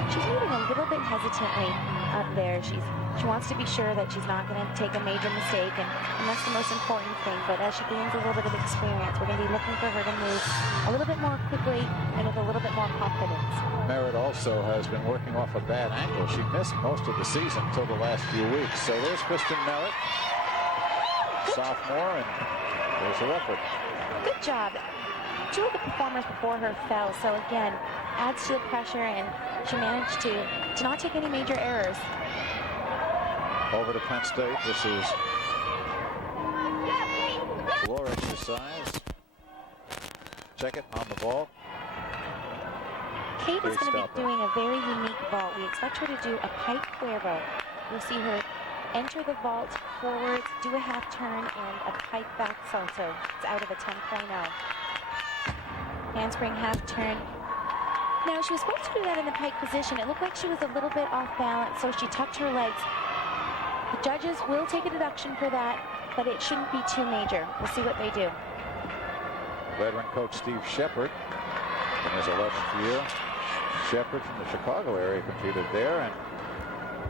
She's moving a little bit hesitantly up there. She wants to be sure that she's not going to take a major mistake, and that's the most important thing. But as she gains a little bit of experience, we're going to be looking for her to move a little bit more quickly and with a little bit more confidence. Merritt also has been working off a bad ankle. She missed most of the season until the last few weeks. So there's Kristen Merritt, sophomore, and there's her effort. Good job. 2 of the performers before her fell, so again, adds to the pressure, and she managed to not take any major errors. Over to Penn State. This is floor exercise. Check it on the vault. Kate is going to be doing a very unique vault. We expect her to do a pike cuervo. You'll see her enter the vault forward, do a half turn, and a pike back salto. It's out of a 10.0. Handspring half turn. Now, she was supposed to do that in the pike position. It looked like she was a little bit off balance, so she tucked her legs. The judges will take a deduction for that, but it shouldn't be too major. We'll see what they do. Veteran coach Steve Shepard in his 11th year. Shepard from the Chicago area competed there. And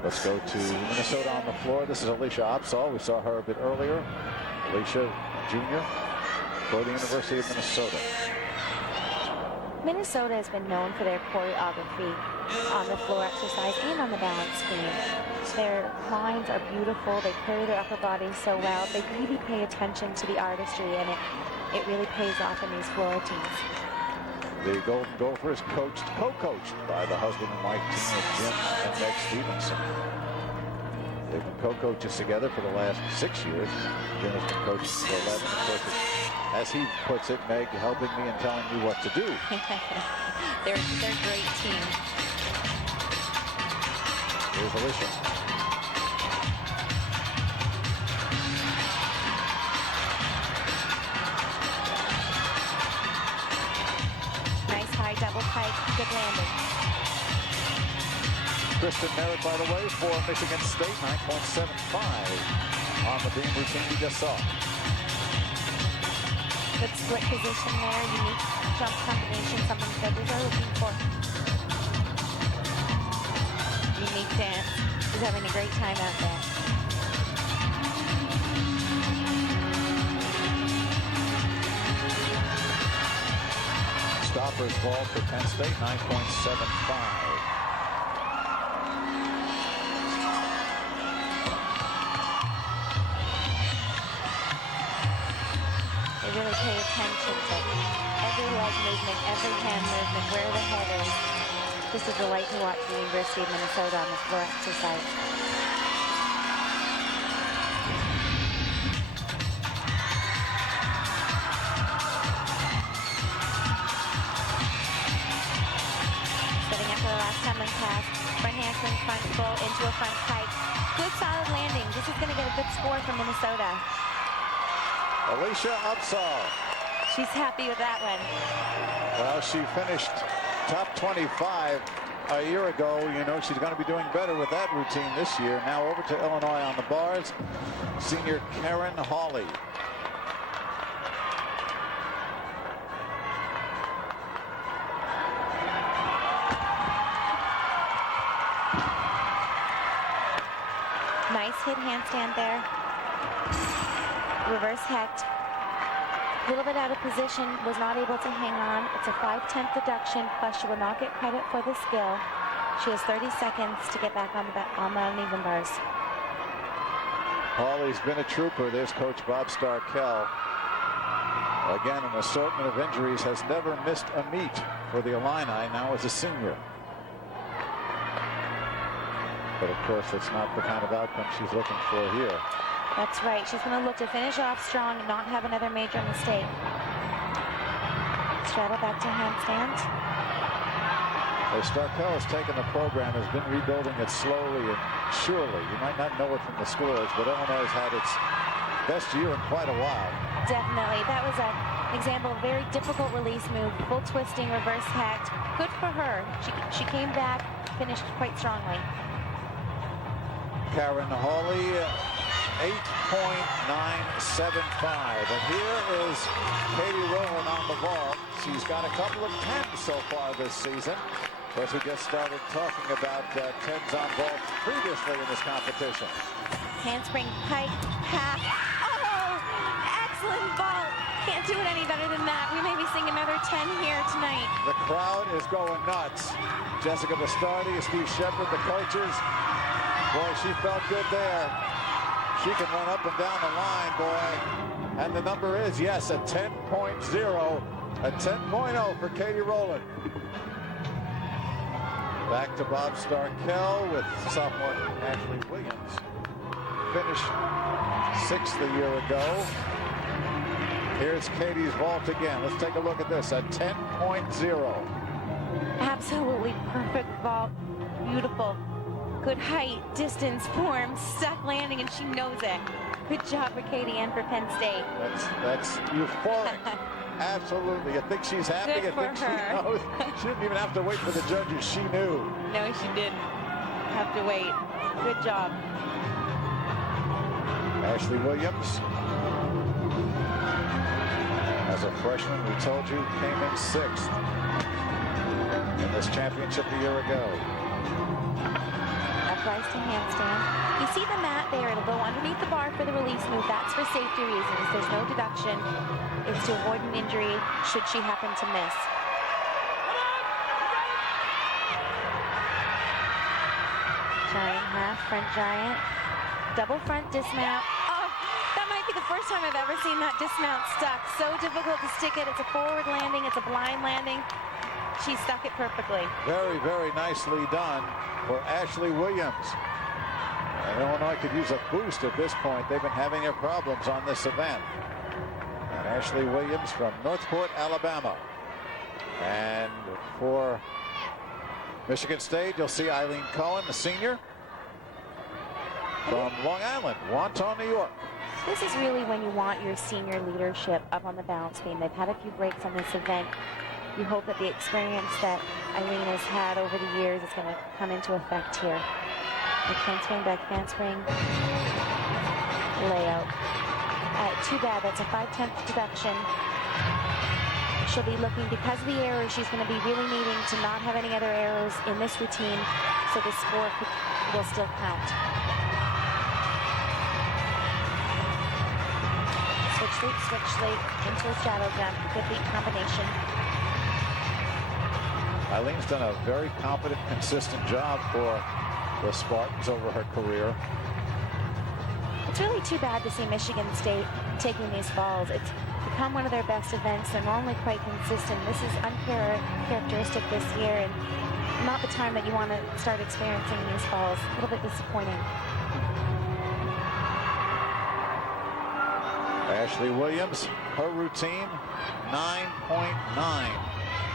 let's go to Minnesota on the floor. This is Alicia Opsahl. We saw her a bit earlier. Alicia, junior, for the University of Minnesota. Minnesota has been known for their choreography on the floor exercise and on the balance beam. Their lines are beautiful. They carry their upper bodies so well. They really pay attention to the artistry, and it really pays off in these floor routines. The Golden Gophers co-coached by the husband and wife team of Jim and Meg Stevenson. They've been co-coaches together for the last 6 years. Jim has been coaching for 11. Of course, as he puts it, Meg helping me and telling me what to do. they're a great team. Here's Alicia. Nice high double pike, good landing. Kristen Merritt, by the way, for Michigan State, 9.75 on the beam routine you just saw. Good split position there, unique jump combination, something judges are looking for. Unique dance. She's having a great time out there. Stoppers ball for Penn State, 9.75. They really pay attention to every leg movement, every hand movement, where the head is. Just a delight to watch the University of Minnesota on the floor exercise. Setting up for the last tumbling pass. Front handspring, front full, into a front pike. Good solid landing. This is going to get a good score from Minnesota. Alicia Opsahl. She's happy with that one. Well, she finished top 25 a year ago. You know, she's going to be doing better with that routine this year. Now over to Illinois on the bars. Senior Karen Hawley. Nice hit handstand there. Reverse hecht. A little bit out of position, was not able to hang on. It's a 5/10 deduction, plus she will not get credit for the skill. She has 30 seconds to get back on the uneven bars. Hawley's been a trooper. There's Coach Bob Starkell. Again, an assortment of injuries, has never missed a meet for the Illini, now as a senior. But of course, that's not the kind of outcome she's looking for here. That's right. She's going to look to finish off strong and not have another major mistake. Straddle back to handstand. As Starkell has taken the program, has been rebuilding it slowly and surely. You might not know it from the scores, but Illinois has had its best year in quite a while. Definitely. That was an example of a very difficult release move. Full twisting, reverse hacked. Good for her. She came back, finished quite strongly. Karen Hawley, 8.975. And here is Katie Rowland on the vault. She's got a couple of 10s so far this season. Of course, we just started talking about 10s on vault previously in this competition. Handspring, pike, half. Oh, excellent vault. Can't do it any better than that. We may be seeing another 10 here tonight. The crowd is going nuts. Jessica Bastardi, Steve Shepard, the coaches. Boy, she felt good there. She can run up and down the line, boy. And the number is, yes, a 10.0. A 10.0 for Katie Rowland. Back to Bob Starkell with sophomore Ashley Williams. Finished 6th a year ago. Here's Katie's vault again. Let's take a look at this, a 10.0. Absolutely perfect vault. Beautiful. Good height, distance, form, stuck landing, and she knows it. Good job for Katie and for Penn State. That's euphoric. Absolutely. You think she's happy? Good for She her. knows. She didn't even have to wait for the judges. She knew. No, she didn't have to wait. Good job. Ashley Williams, as a freshman, we told you, came in 6th. this championship a year ago. Uprise to handstand. You see the mat there. It'll go underneath the bar for the release move. That's for safety reasons. There's no deduction. It's to avoid an injury should she happen to miss. Giant half, front giant. Double front dismount. Oh, that might be the first time I've ever seen that dismount stuck. So difficult to stick it. It's a forward landing. It's a blind landing. She stuck it perfectly. Very, very nicely done for Ashley Williams. And Illinois could use a boost at this point. They've been having their problems on this event. And Ashley Williams from Northport, Alabama. And for Michigan State, you'll see Eileen Cohen, the senior from Long Island, Wonton, New York. This is really when you want your senior leadership up on the balance beam. They've had a few breaks on this event. You hope that the experience that Eileen has had over the years is going to come into effect here. Back handspring, back handspring, layout. Too bad, that's a 5/10 deduction. She'll be looking, because of the errors, she's going to be really needing to not have any other errors in this routine, so the score will still count. Switch late into a straddle jump, good leap combination. Eileen's done a very competent, consistent job for the Spartans over her career. It's really too bad to see Michigan State taking these falls. It's become one of their best events. They're normally quite consistent. This is uncharacteristic this year, and not the time that you want to start experiencing these falls. A little bit disappointing. Ashley Williams, her routine, 9.9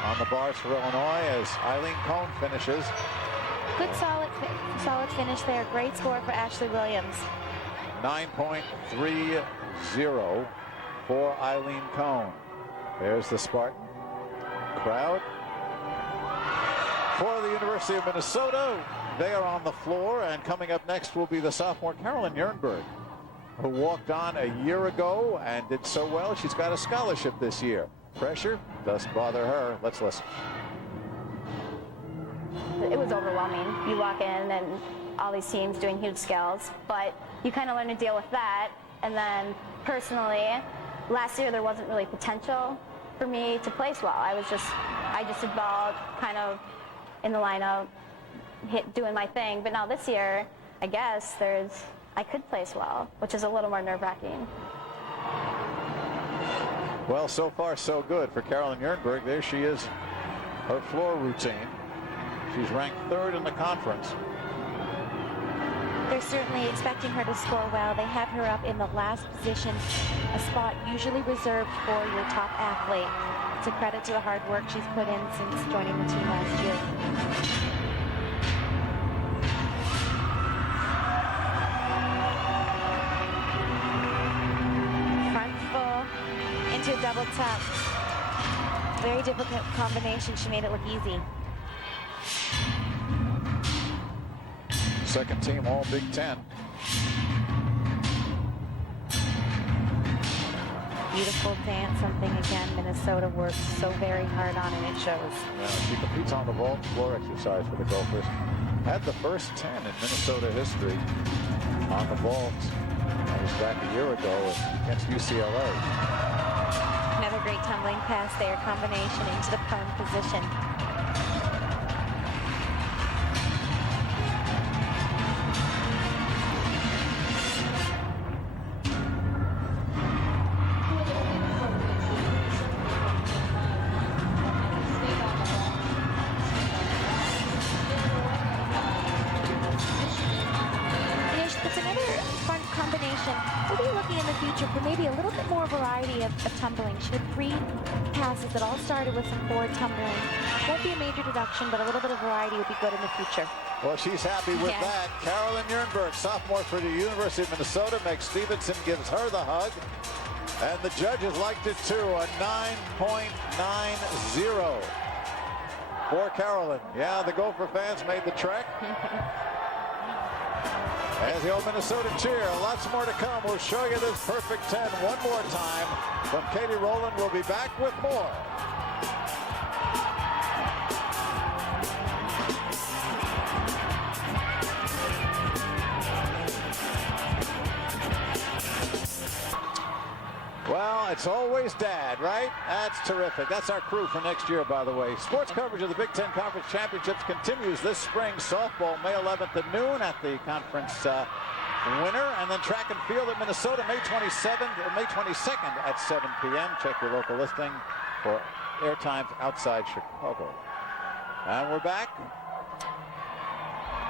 on the bars for Illinois as Eileen Cohen finishes. Good solid finish there. Great score for Ashley Williams. 9.30 for Eileen Cohen. There's the Spartan crowd. For the University of Minnesota, they are on the floor, and coming up next will be the sophomore Carolyn Jernberg, who walked on a year ago and did so well. She's got a scholarship this year. Pressure doesn't bother her. Let's listen. It was overwhelming. You walk in and all these teams doing huge scales, but you kind of learn to deal with that. And then personally, last year there wasn't really potential for me to place well. I just did ball kind of in the lineup, doing my thing. But now this year, I guess I could place well, which is a little more nerve-wracking. Well, so far so good for Carolyn Jernberg. There she is, her floor routine. She's ranked 3rd in the conference. They're certainly expecting her to score well. They have her up in the last position, a spot usually reserved for your top athlete. It's a credit to the hard work she's put in since joining the team last year. Into a double tap. Very difficult combination. She made it look easy. Second team all Big Ten. Beautiful dance, something again Minnesota works so very hard on, and it shows. Yeah, she competes on the vault floor exercise for the Gophers. Had the first 10 in Minnesota history on the vault. That was back a year ago against UCLA. Another great tumbling pass there, combination into the prone position. It's another fun combination. We'll be looking in the future for maybe a little bit more variety of tumbling. She had 3 passes that all started with some forward tumbling. Won't be a major deduction, but a little bit of variety would be good in the future. Well, she's happy with Yeah. that. Carolyn Jernberg, sophomore for the University of Minnesota. Meg Stevenson gives her the hug. And the judges liked it too, a 9.90 for Carolyn. Yeah, the Gopher fans made the trek. As the old Minnesota cheer, lots more to come. We'll show you this perfect 10 one more time. From Katie Rowland, we'll be back with more. it's always Dad, right? That's terrific. That's our crew for next year, by the way. Sports coverage of the Big Ten Conference Championships continues this spring. Softball, May 11th at noon at the conference winner. And then track and field at Minnesota, May 22nd at 7 p.m. Check your local listing for airtimes outside Chicago. And we're back.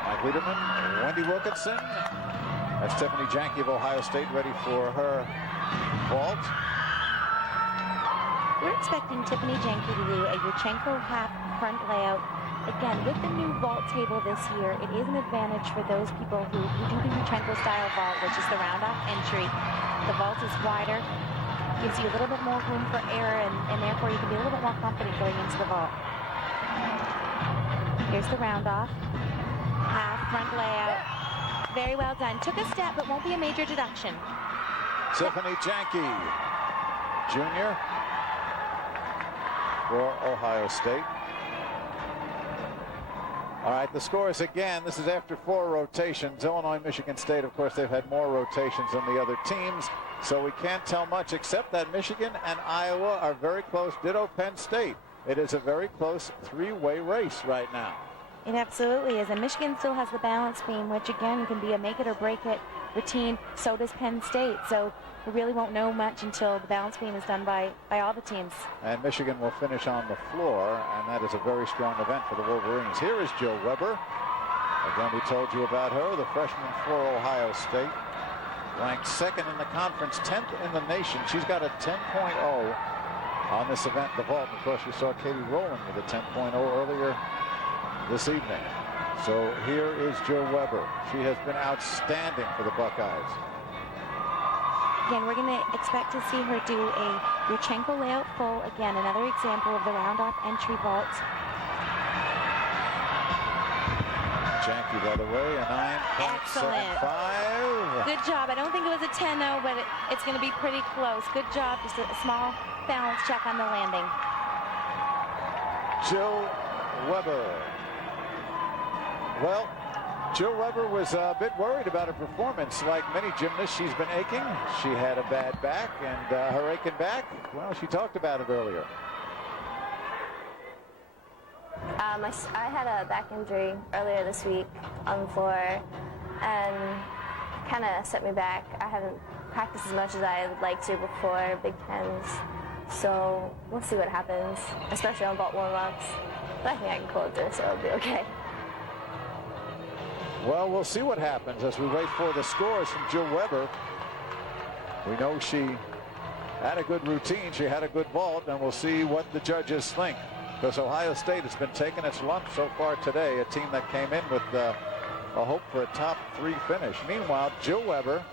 Mike Liederman, Wendy Wilkinson. That's Stephanie Janke of Ohio State ready for her vault. We're expecting Tiffany Janke to do a Yurchenko half front layout. Again, with the new vault table this year, it is an advantage for those people who do the Yurchenko style vault, which is the round-off entry. The vault is wider, gives you a little bit more room for error, and therefore you can be a little bit more confident going into the vault. Here's the round-off. Half front layout. Very well done. Took a step, but won't be a major deduction. Tiffany Janke, junior for Ohio State. All right, the scores again. This is after 4 rotations. Illinois, Michigan State, of course, they've had more rotations than the other teams, so we can't tell much except that Michigan and Iowa are very close. Ditto Penn State. It is a very close 3-way race right now. It absolutely is, and Michigan still has the balance beam, which again can be a make it or break it routine. So does Penn State, so we really won't know much until the balance beam is done by all the teams. And Michigan will finish on the floor, and that is a very strong event for the Wolverines. Here is Jill Weber. Again, we told you about her, the freshman for Ohio State, ranked 2nd in the conference, 10th in the nation. She's got a 10.0 on this event, the vault. And of course, you saw Katie Rowland with a 10.0 earlier this evening. So here is Jill Weber. She has been outstanding for the Buckeyes. Again, we're going to expect to see her do a Yurchenko layout full. Again, another example of the round-off entry vault. Janke, by the way, a 9.75. Good job. I don't think it was a 10-0, but it's going to be pretty close. Good job. Just a small balance check on the landing. Jill Weber. Well, Jill Weber was a bit worried about her performance. Like many gymnasts, she's been aching. She had a bad back, and her aching back, well, she talked about it earlier. I had a back injury earlier this week on the floor, and kind of set me back. I haven't practiced as much as I would like to before Big Tens, so we'll see what happens, especially on vault warm-ups. But I think I can pull it through, so it'll be okay. Well, we'll see what happens as we wait for the scores from Jill Weber. We know she had a good routine. She had a good vault, and we'll see what the judges think. Because Ohio State has been taking its lump so far today, a team that came in with a hope for a top 3 finish. Meanwhile, Jill Weber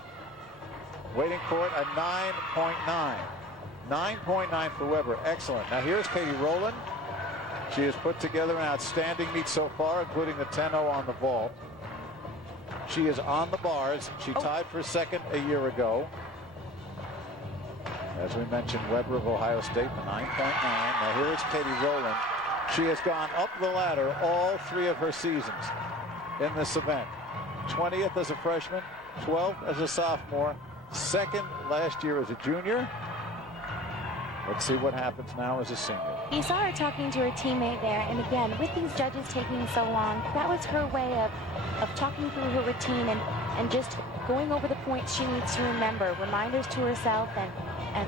waiting for it, a 9.9. 9.9 for Weber. Excellent. Now here's Katie Rowland. She has put together an outstanding meet so far, including the 10-0 on the vault. She is on the bars. She tied for 2nd a year ago. As we mentioned, Weber of Ohio State, the 9.9. Now here is Katie Rowland. She has gone up the ladder all 3 of her seasons in this event. 20th as a freshman, 12th as a sophomore, 2nd last year as a junior. Let's see what happens now as a senior. You saw her talking to her teammate there, and again, with these judges taking so long, that was her way of talking through her routine and just going over the points she needs to remember, reminders to herself, and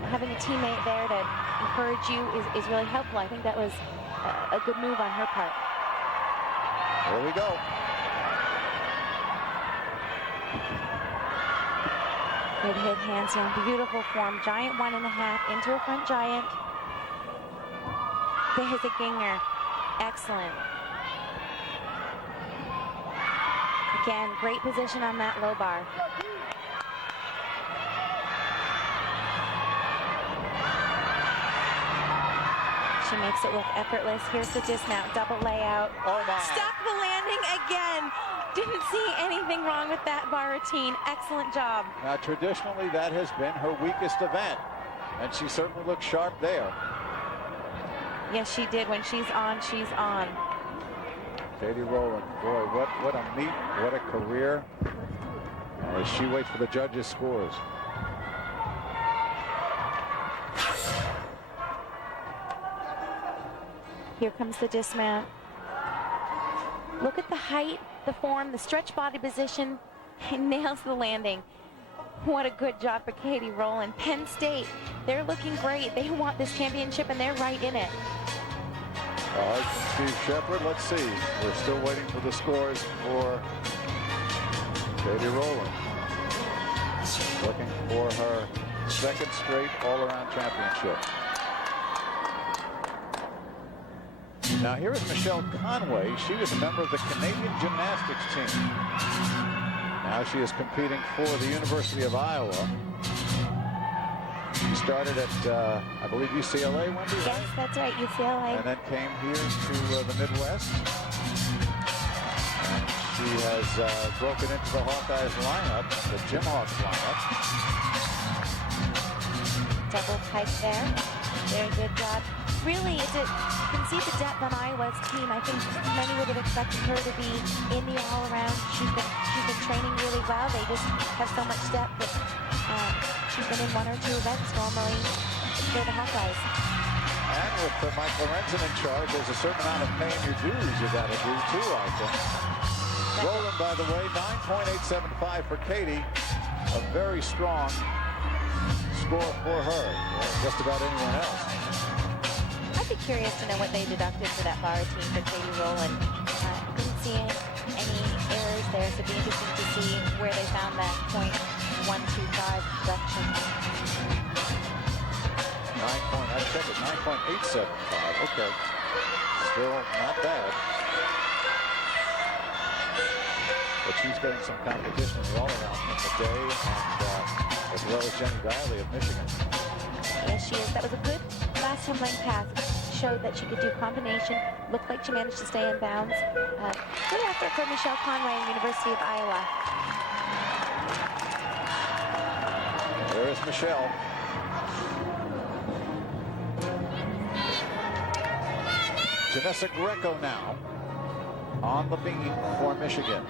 having a teammate there to encourage you is really helpful. I think that was a good move on her part. Here we go. Good hit, handstand, beautiful form. Giant 1.5 into a front giant. There's a ginger. Excellent. Again, great position on that low bar. She makes it look effortless. Here's the dismount, double layout. Oh my. Stuck the landing again. Didn't see anything wrong with that bar routine. Excellent job. Now, traditionally, that has been her weakest event, and she certainly looks sharp there. Yes, she did. When she's on, she's on. Katie Rowland, boy, what a meet, what a career. As she waits for the judges' scores. Here comes the dismount. Look at the height, the form, the stretch body position. He nails the landing. What a good job for Katie Rowland. Penn State, they're looking great. They want this championship, and they're right in it. Steve Shepard, let's see. We're still waiting for the scores for Katie Rowland. Looking for her second straight all-around championship. Now here is Michelle Conway. She was a member of the Canadian Gymnastics team. Now she is competing for the University of Iowa. She started at, I believe, UCLA, Wendy, Yes, right? that's right, UCLA. And then came here to the Midwest. And she has broken into the Hawkeyes lineup, the Jimhawks lineup. Double pike there. Very good job. Really, you can see the depth on Iowa's team. I think many would have expected her to be in the all-around. She's been training really well. They just have so much depth that she's been in 1 or 2 events normally for the Hawkeyes. And with Mike Lorenzen in charge, there's a certain amount of paying your dues you got to do too, I think. Rowland, by the way, 9.875 for Katie. A very strong score for her. Just about anyone else. I'd be curious to know what they deducted for that bar team for Katie Rowland. Didn't see any errors there, so it'd be interesting to see where they found that .125 deduction. I checked it, 9.875. Okay. Still not bad. But she's getting some competition in the all-around in the day, and as well as Jenny Diley of Michigan. Yes, she is. That was a good last swim lane pass. Showed that she could do combination. Looked like she managed to stay in bounds. Good effort for Michelle Conway, University of Iowa. There is Michelle. Janessa Greco now on the beam for Michigan.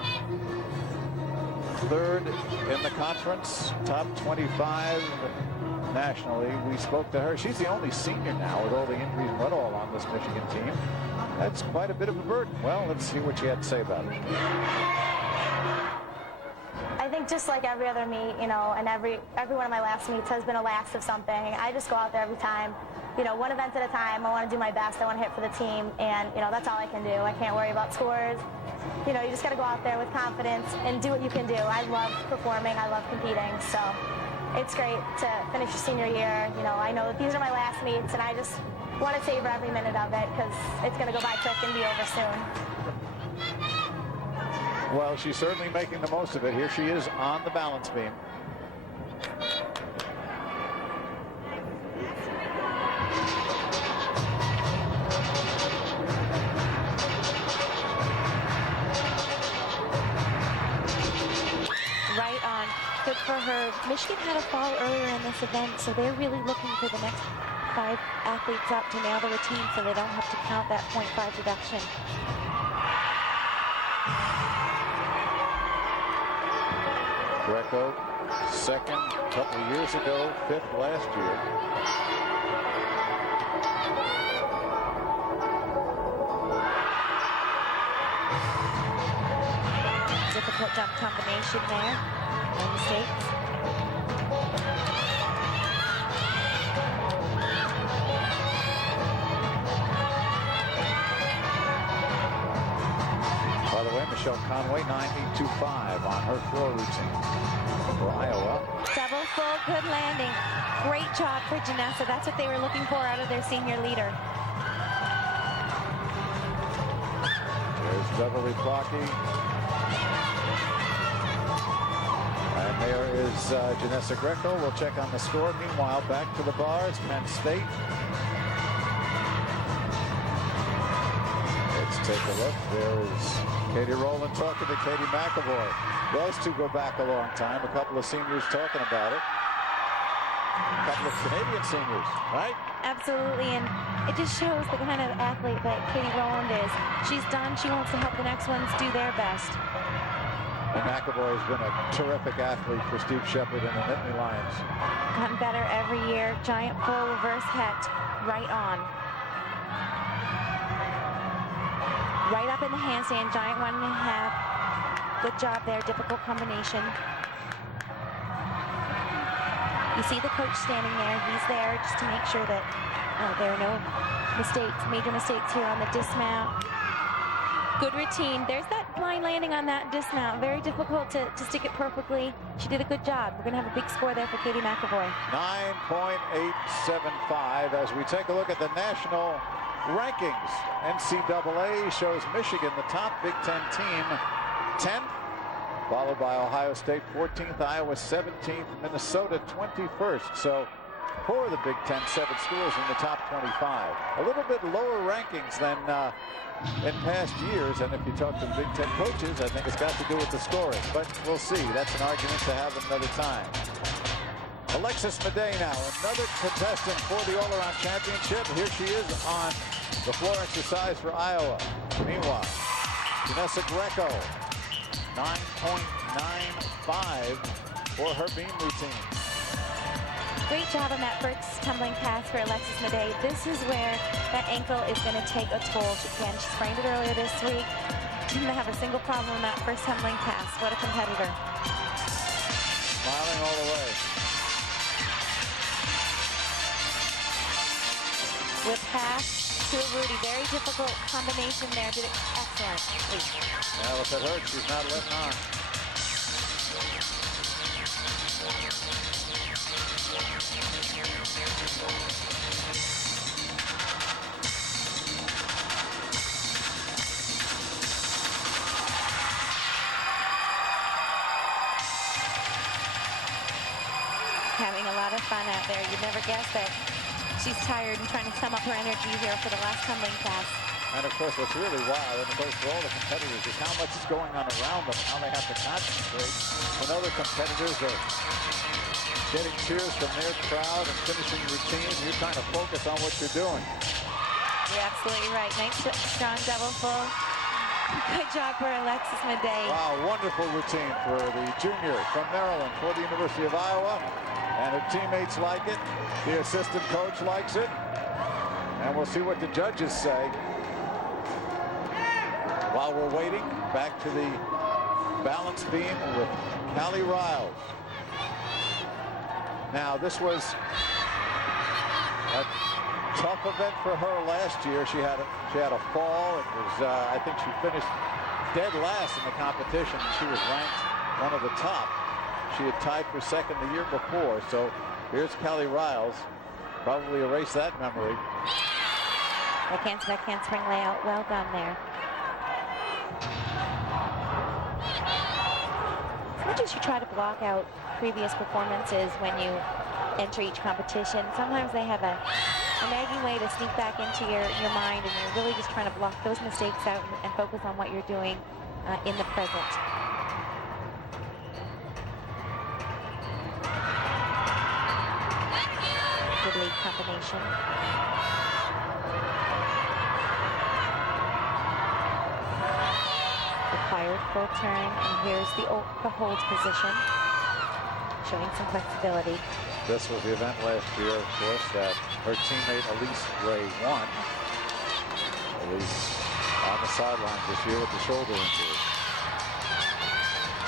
Third in the conference, top 25 nationally. We spoke to her. She's the only senior now with all the injuries and what all on this Michigan team. That's quite a bit of a burden. Well, let's see what she had to say about it. I think just like every other meet, you know, and every one of my last meets has been a last of something. I just go out there every time, you know, one event at a time. I want to do my best. I want to hit for the team, and you know, that's all I can do. I can't worry about scores. You know, you just got to go out there with confidence and do what you can do. I love performing. I love competing. So it's great to finish your senior year. You know, I know that these are my last meets, and I just want to savor every minute of it because it's going to go by quick and be over soon. Well, she's certainly making the most of it. Here she is on the balance beam. Right on. Good for her. Michigan had a fall earlier in this event, so they're really looking for the next 5 athletes up to nail the routine so they don't have to count that .5 deduction. Greco, second a couple of years ago, 5th last year. Difficult jump combination there. No mistakes. By the way, Michelle Conway, 9.825 on her floor routine for Iowa. Double full, good landing. Great job for Janessa. That's what they were looking for out of their senior leader. There's Beverly Blocky. And there is Janessa Greco. We'll check on the score. Meanwhile, back to the bars, Penn State. Let's take a look. There is Katie Rowland talking to Katie McAvoy. Those two go back a long time. A couple of seniors talking about it. A couple of Canadian seniors, right? Absolutely, and it just shows the kind of athlete that Katie Rowland is. She's done. She wants to help the next ones do their best. And McAvoy has been a terrific athlete for Steve Shepard and the Nittany Lions. Gotten better every year. Giant full reverse het right on. right up in the handstand, giant 1.5. Good job there, difficult combination. You see the coach standing there. He's there just to make sure that there are no mistakes, major mistakes here on the dismount. Good routine. There's that blind landing on that dismount. Very difficult to stick it perfectly. She did a good job. We're going to have a big score there for Katie McAvoy. 9.875 as we take a look at the national rankings. NCAA shows Michigan, the top Big Ten team, 10th, followed by Ohio State 14th, Iowa 17th, Minnesota 21st. So 4 of the Big Ten, 7 schools in the top 25. A little bit lower rankings than in past years, and if you talk to the Big Ten coaches, I think it's got to do with the scoring, but we'll see. That's an argument to have another time. Alexis Madej now, another contestant for the all-around championship. Here she is on the floor exercise for Iowa. Meanwhile, Vanessa Greco, 9.95 for her beam routine. Great job on that first tumbling pass for Alexis Madej. This is where that ankle is going to take a toll. She sprained it earlier this week. Didn't have a single problem on that first tumbling pass. What a competitor. Smiling all the way. With pass to Rudy. Very difficult combination there. Did it excellent. Well, if it hurts, she's not letting on. Having a lot of fun out there. You'd never guess that she's tired and trying to sum up her energy here for the last tumbling pass. And of course, what's really wild, and of course for all the competitors, is how much is going on around them, how they have to concentrate when other competitors are getting cheers from their crowd and finishing routines. You're trying to focus on what you're doing. You're absolutely right. Nice strong double full. Good job for Alexis Madej. Wow, wonderful routine for the junior from Maryland for the University of Iowa. And her teammates like it. The assistant coach likes it. And we'll see what the judges say. While we're waiting, back to the balance beam with Callie Riles. Now, this was a tough event for her last year. She had a fall. It was I think she finished dead last in the competition. She was ranked one of the top. She had tied for second the year before. So here's Callie Riles. Probably erase that memory. That handspring layout, well done there. As much as you try to block out previous performances when you enter each competition, sometimes they have a nagging way to sneak back into your mind, and you're really just trying to block those mistakes out and focus on what you're doing in the present. Good lead combination. Required full turn, and here's the hold position, showing some flexibility. This was the event last year, of course, that her teammate Elise Ray won. Elise on the sidelines this year with the shoulder injury.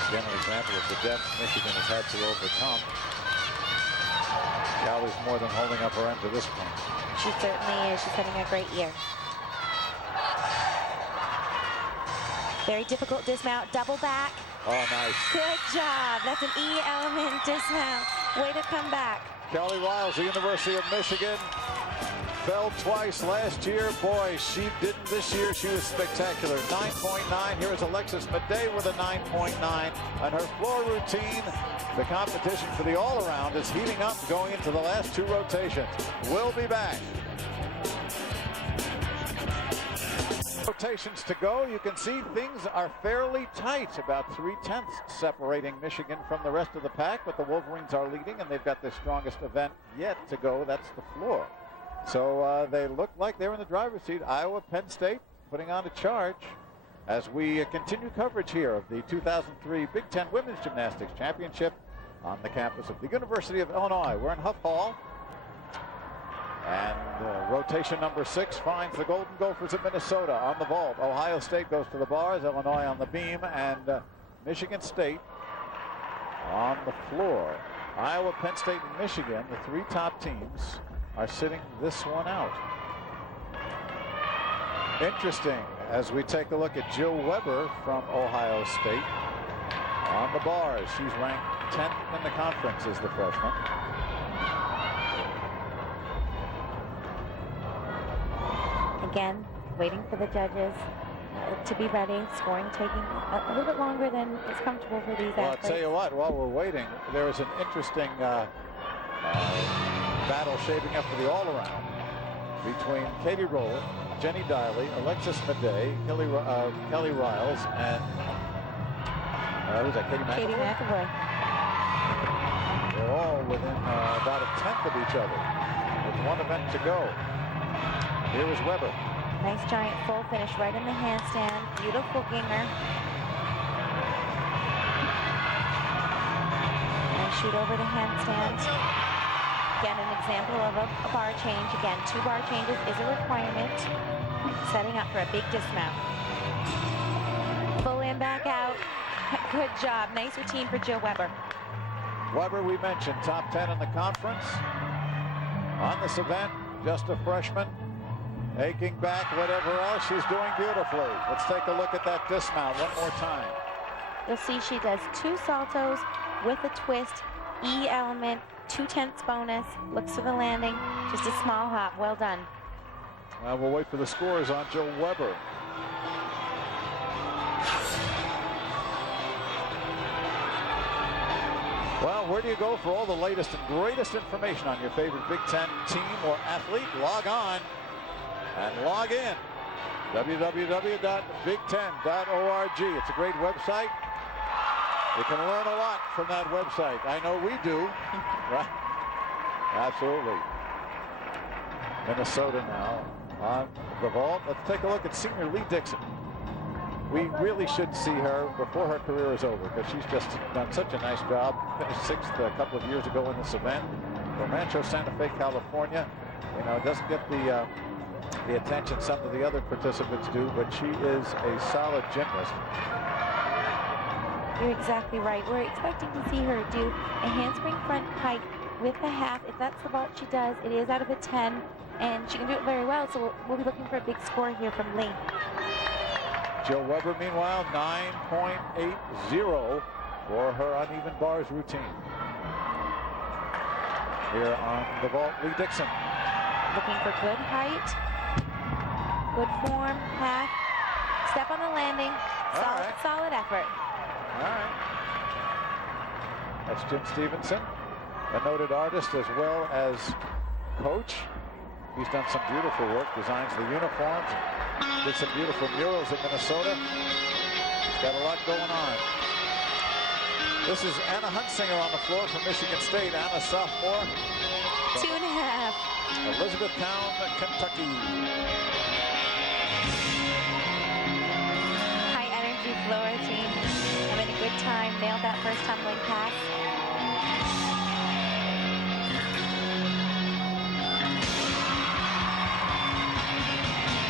Again, an example of the depth Michigan has had to overcome. Callie's more than holding up her end to this point. She certainly is. She's having a great year. Very difficult dismount, double back. Oh, nice. Good job. That's an E element dismount. Way to come back. Callie Riles, the University of Michigan, fell twice last year. Boy, she didn't this year. She was spectacular. 9.9. Here is Alexis Madej with a 9.9 on her floor routine. The competition for the all-around is heating up going into the last 2 rotations. We'll be back. Rotations to go. You can see things are fairly tight, about 3/10 separating Michigan from the rest of the pack, but the Wolverines are leading, and they've got their strongest event yet to go. That's the floor. So they look like they're in the driver's seat. Iowa, Penn State putting on a charge as we continue coverage here of the 2003 Big Ten Women's Gymnastics Championship on the campus of the University of Illinois. We're in Huff Hall. And rotation number 6 finds the Golden Gophers of Minnesota on the vault. Ohio State goes to the bars, Illinois on the beam, and Michigan State on the floor. Iowa, Penn State, and Michigan, the 3 top teams, are sitting this one out. Interesting as we take a look at Jill Weber from Ohio State on the bars. She's ranked 10th in the conference as the freshman. Again, waiting for the judges to be ready. Scoring taking a little bit longer than is comfortable for these athletes. I'll tell you what, while we're waiting, there is an interesting battle shaping up for the all-around between Katie Rowland, Jenny Diley, Alexis Madej, Kelly Riles, and who's that? Katie McAvoy. They're all within about a tenth of each other with one event to go. Here is Weber. Nice giant full finish right in the handstand. Beautiful ginger. And shoot over the handstand. Again, an example of a bar change. Again, 2 bar changes is a requirement. Setting up for a big dismount. Full in, back out. Good job. Nice routine for Jill Weber. Weber, we mentioned, top 10 in the conference. On this event, just a freshman. Aching back, whatever else, she's doing beautifully. Let's take a look at that dismount one more time. You'll see she does 2 saltos with a twist, E element, 2/10 bonus, looks for the landing, just a small hop. Well done. We'll wait for the scores on Jill Weber. Well, where do you go for all the latest and greatest information on your favorite Big Ten team or athlete? Log on and log in. www.big10.org. It's a great website. You can learn a lot from that website. I know we do. Right? Absolutely. Minnesota now on the vault. Let's take a look at senior Lee Dixon. We really should see her before her career is over because she's just done such a nice job. Finished 6th a couple of years ago in this event. From Rancho Santa Fe, California. You know, doesn't get the attention some of the other participants do, but she is a solid gymnast. You're exactly right. We're expecting to see her do a handspring front pike with a half. If that's the vault she does, it is out of a 10, and she can do it very well, so we'll be looking for a big score here from Lee. Jill Weber, meanwhile, 9.80 for her uneven bars routine. Here on the vault, Lee Dixon. Looking for good height, good form, half, step on the landing, solid effort. All right. That's Jim Stevenson, a noted artist as well as coach. He's done some beautiful work, designs the uniforms, and did some beautiful murals in Minnesota. He's got a lot going on. This is Anna Hunsinger on the floor from Michigan State. Anna, sophomore. 2.5. Elizabethtown, Kentucky. High energy floor team. Having a good time. Nailed that first tumbling pass.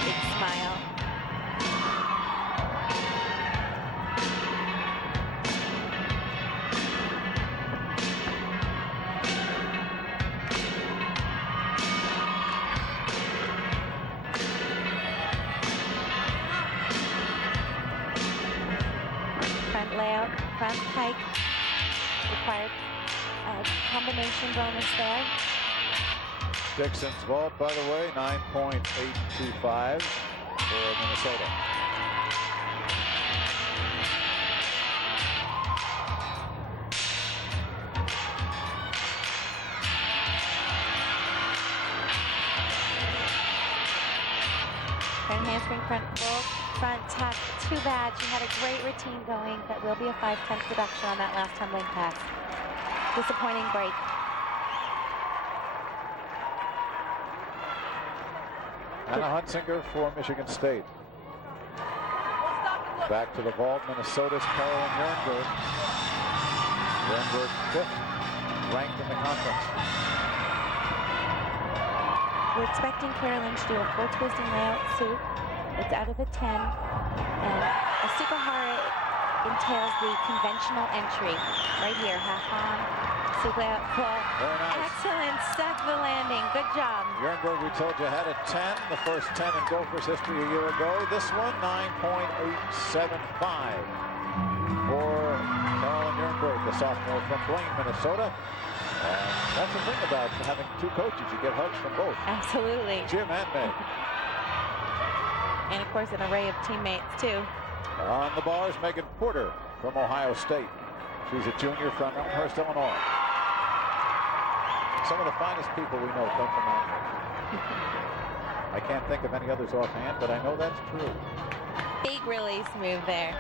Big smile. Front layout, front pike, required combination bonus there. Dixon's vault, by the way, 9.825 for Minnesota. Front handspring, front full, front tuck. Too bad. She had a great routine going. That will be a 5/10 deduction on that last tumbling pass. Disappointing break. Anna Hunsinger for Michigan State. Back to the vault, Minnesota's Carolyn Jernberg. Jernberg 5th ranked in the conference. we're expecting Carolyn to do a full twisting layout suit. It's out of the 10. And a Sukahara entails the conventional entry. Right here, half on, suit layout full. Very nice. Excellent, stuck the landing. Good job. Jernberg, we told you, had a 10, the first 10 in Gophers history a year ago. This one, 9.875 for Carolyn Jernberg, the sophomore from Blaine, Minnesota. And that's the thing about having two coaches. You get hugs from both. Absolutely. Jim and Meg. And of course, an array of teammates, too. On the bars, Megan Porter from Ohio State. She's a junior from Elmhurst, Illinois. Some of the finest people we know come from Elmhurst. I can't think of any others offhand, but I know that's true. Big release move there.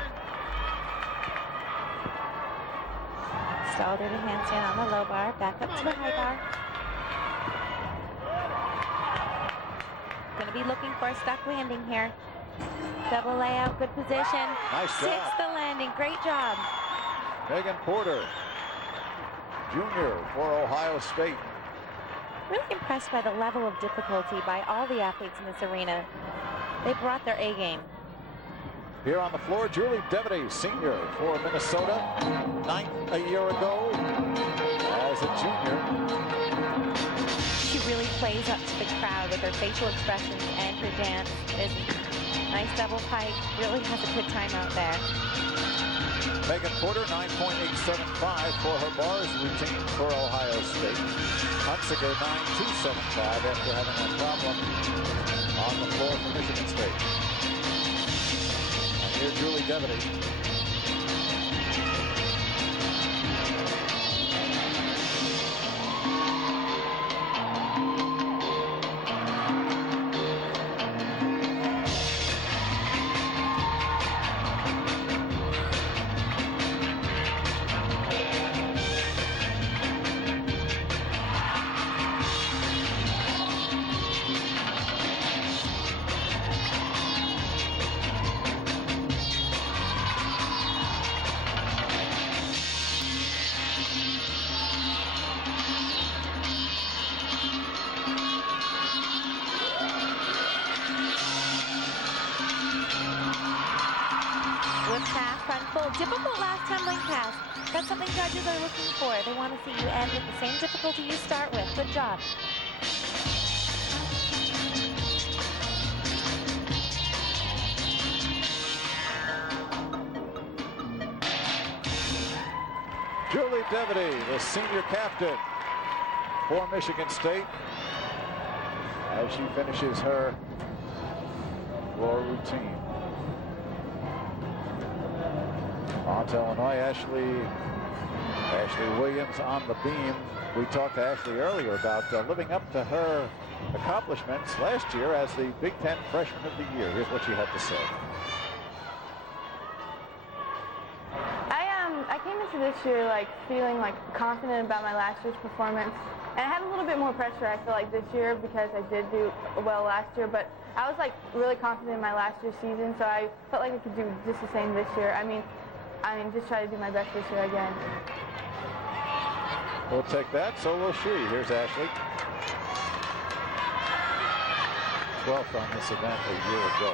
Stalled her to handstand on the low bar, back up to the high bar. Going to be looking for a stuck landing here. Double layout, good position. Nice job. Six the landing, great job. Megan Porter, junior for Ohio State. Really impressed by the level of difficulty by all the athletes in this arena. They brought their A game. Here on the floor, Julie Devity, senior for Minnesota, 9th a year ago as a junior. She really plays up to the crowd with her facial expressions and her dance. This nice double pike, really has a good time out there. Megan Porter, 9.875 for her bars routine for Ohio State. Hunsiger, 9.275 after having a problem on the floor for Michigan State. And here's Julie Devity. Difficult last tumbling pass. That's something judges are looking for. They want to see you end with the same difficulty you start with. Good job. Julie Devity, the senior captain for Michigan State, as she finishes her floor routine. On to Illinois, Ashley Williams on the beam. We talked to Ashley earlier about living up to her accomplishments last year as the Big Ten Freshman of the Year. Here's what she had to say. I came into this year feeling confident about my last year's performance, and I had a little bit more pressure I feel like this year because I did do well last year, but I was really confident in my last year's season, so I felt like I could do just the same this year. I mean, just try to do my best this year again. We'll take that, so will she. Here's Ashley. 12th on this event a year ago.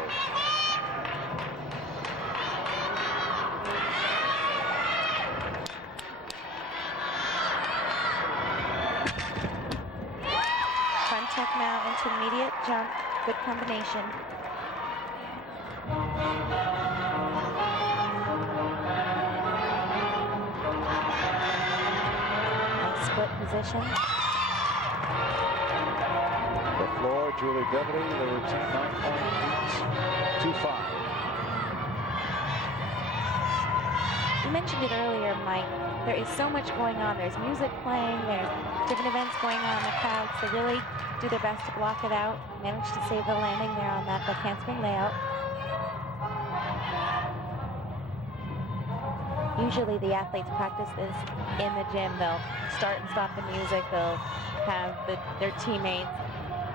Front tuck now, intermediate jump, good combination. Split position. The floor, Julie Devity, the routine 9.825. You mentioned it earlier, Mike. There is so much going on. There's music playing, there's different events going on in the crowd, so really do their best to block it out. Manage to save the landing there on that handspring layout. Usually the athletes practice this in the gym. They'll start and stop the music. They'll have their teammates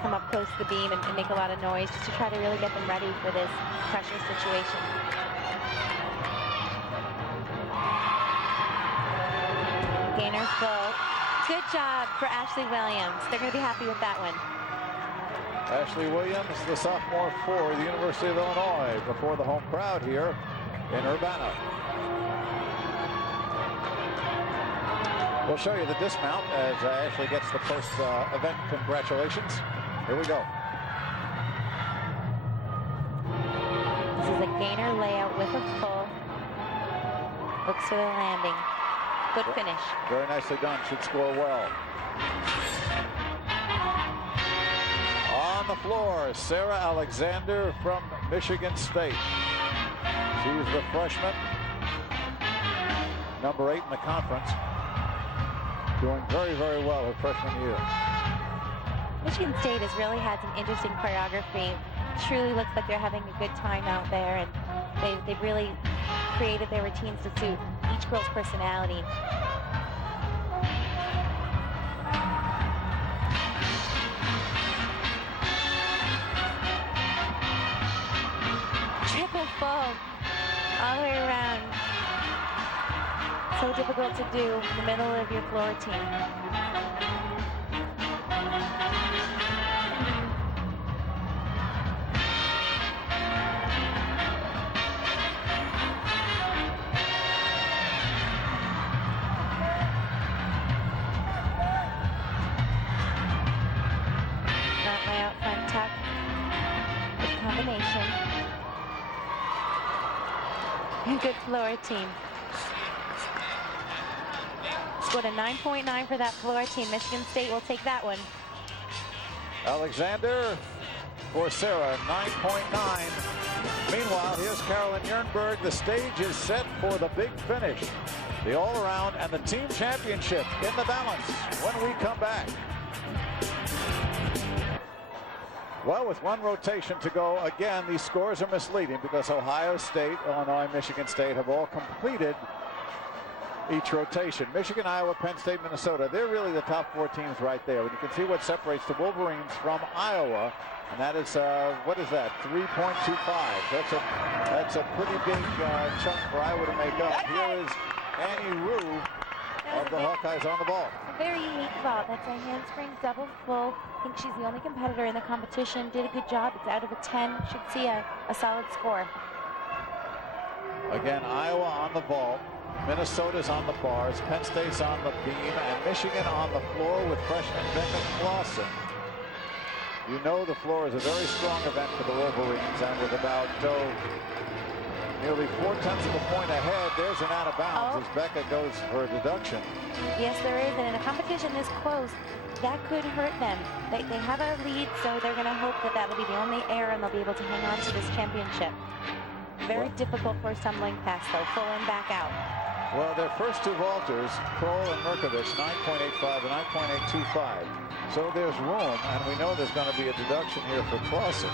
come up close to the beam and make a lot of noise just to try to really get them ready for this pressure situation. Gainer full. Good job for Ashley Williams. They're going to be happy with that one. Ashley Williams, the sophomore for the University of Illinois, before the home crowd here in Urbana. We'll show you the dismount as Ashley gets the post-event congratulations. Here we go. This is a gainer layout with a full. Looks for the landing. Good finish. Very nicely done. Should score well. On the floor, Sarah Alexander from Michigan State. She's the freshman, number 8 in the conference. Doing very, very well her freshman year. Michigan State has really had some interesting choreography. Truly looks like they're having a good time out there, and they've really created their routines to suit each girl's personality. Triple full all the way around. So difficult to do in the middle of your floor routine. Front layout, front tuck. Good combination. And good floor routine. Scored a 9.9 for that floor team. Michigan State will take that one. Alexander for Sarah, 9.9. Meanwhile, here's Carolyn Jernberg. The stage is set for the big finish. The all-around and the team championship in the balance when we come back. Well, with one rotation to go, again, these scores are misleading because Ohio State, Illinois, Michigan State have all completed each rotation. Michigan, Iowa, Penn State, Minnesota, they're really the top 4 teams right there. And you can see what separates the Wolverines from Iowa, and that is, what is that, 3.25. That's a pretty big chunk for Iowa to make up. Here is Annie Rue of the Hawkeyes on the ball. A very unique vault. That's a handspring double full. I think she's the only competitor in the competition. Did a good job. It's out of a 10. Should see a solid score. Again, Iowa on the vault. Minnesota's on the bars, Penn State's on the beam, and Michigan on the floor with freshman Becca Clausen. You know the floor is a very strong event for the Wolverines, and with about nearly 0.4 of a point ahead, there's an out of bounds as Becca goes for a deduction. Yes, there is, and in a competition this close, that could hurt them. They have a lead, so they're going to hope that that'll be the only error, and they'll be able to hang on to this championship. Very difficult for a stumbling pass, though, full and back out. Well, their first 2 vaulters, Kroll and Merkovich, 9.85 and 9.825. So there's room, and we know there's going to be a deduction here for Clausen.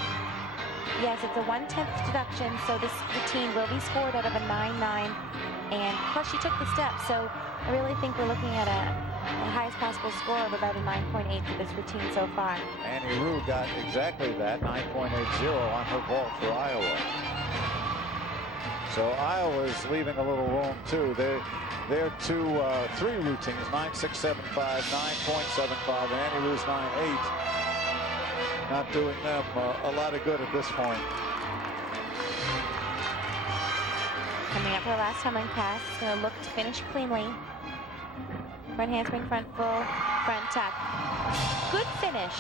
Yes, it's a 1/10 deduction, so this routine will be scored out of a 9.9. And plus, she took the step, so I really think we're looking at the highest possible score of about a 9.8 for this routine so far. Annie Rue got exactly that, 9.80 on her vault for Iowa. So Iowa's leaving a little room too. They're 3 routines, 9.675, 9.75, and Annie Rue's 9.8. Not doing them a lot of good at this point. Coming up for the last tumbling pass, going to look to finish cleanly. Front handspring, front full, front tuck. Good finish.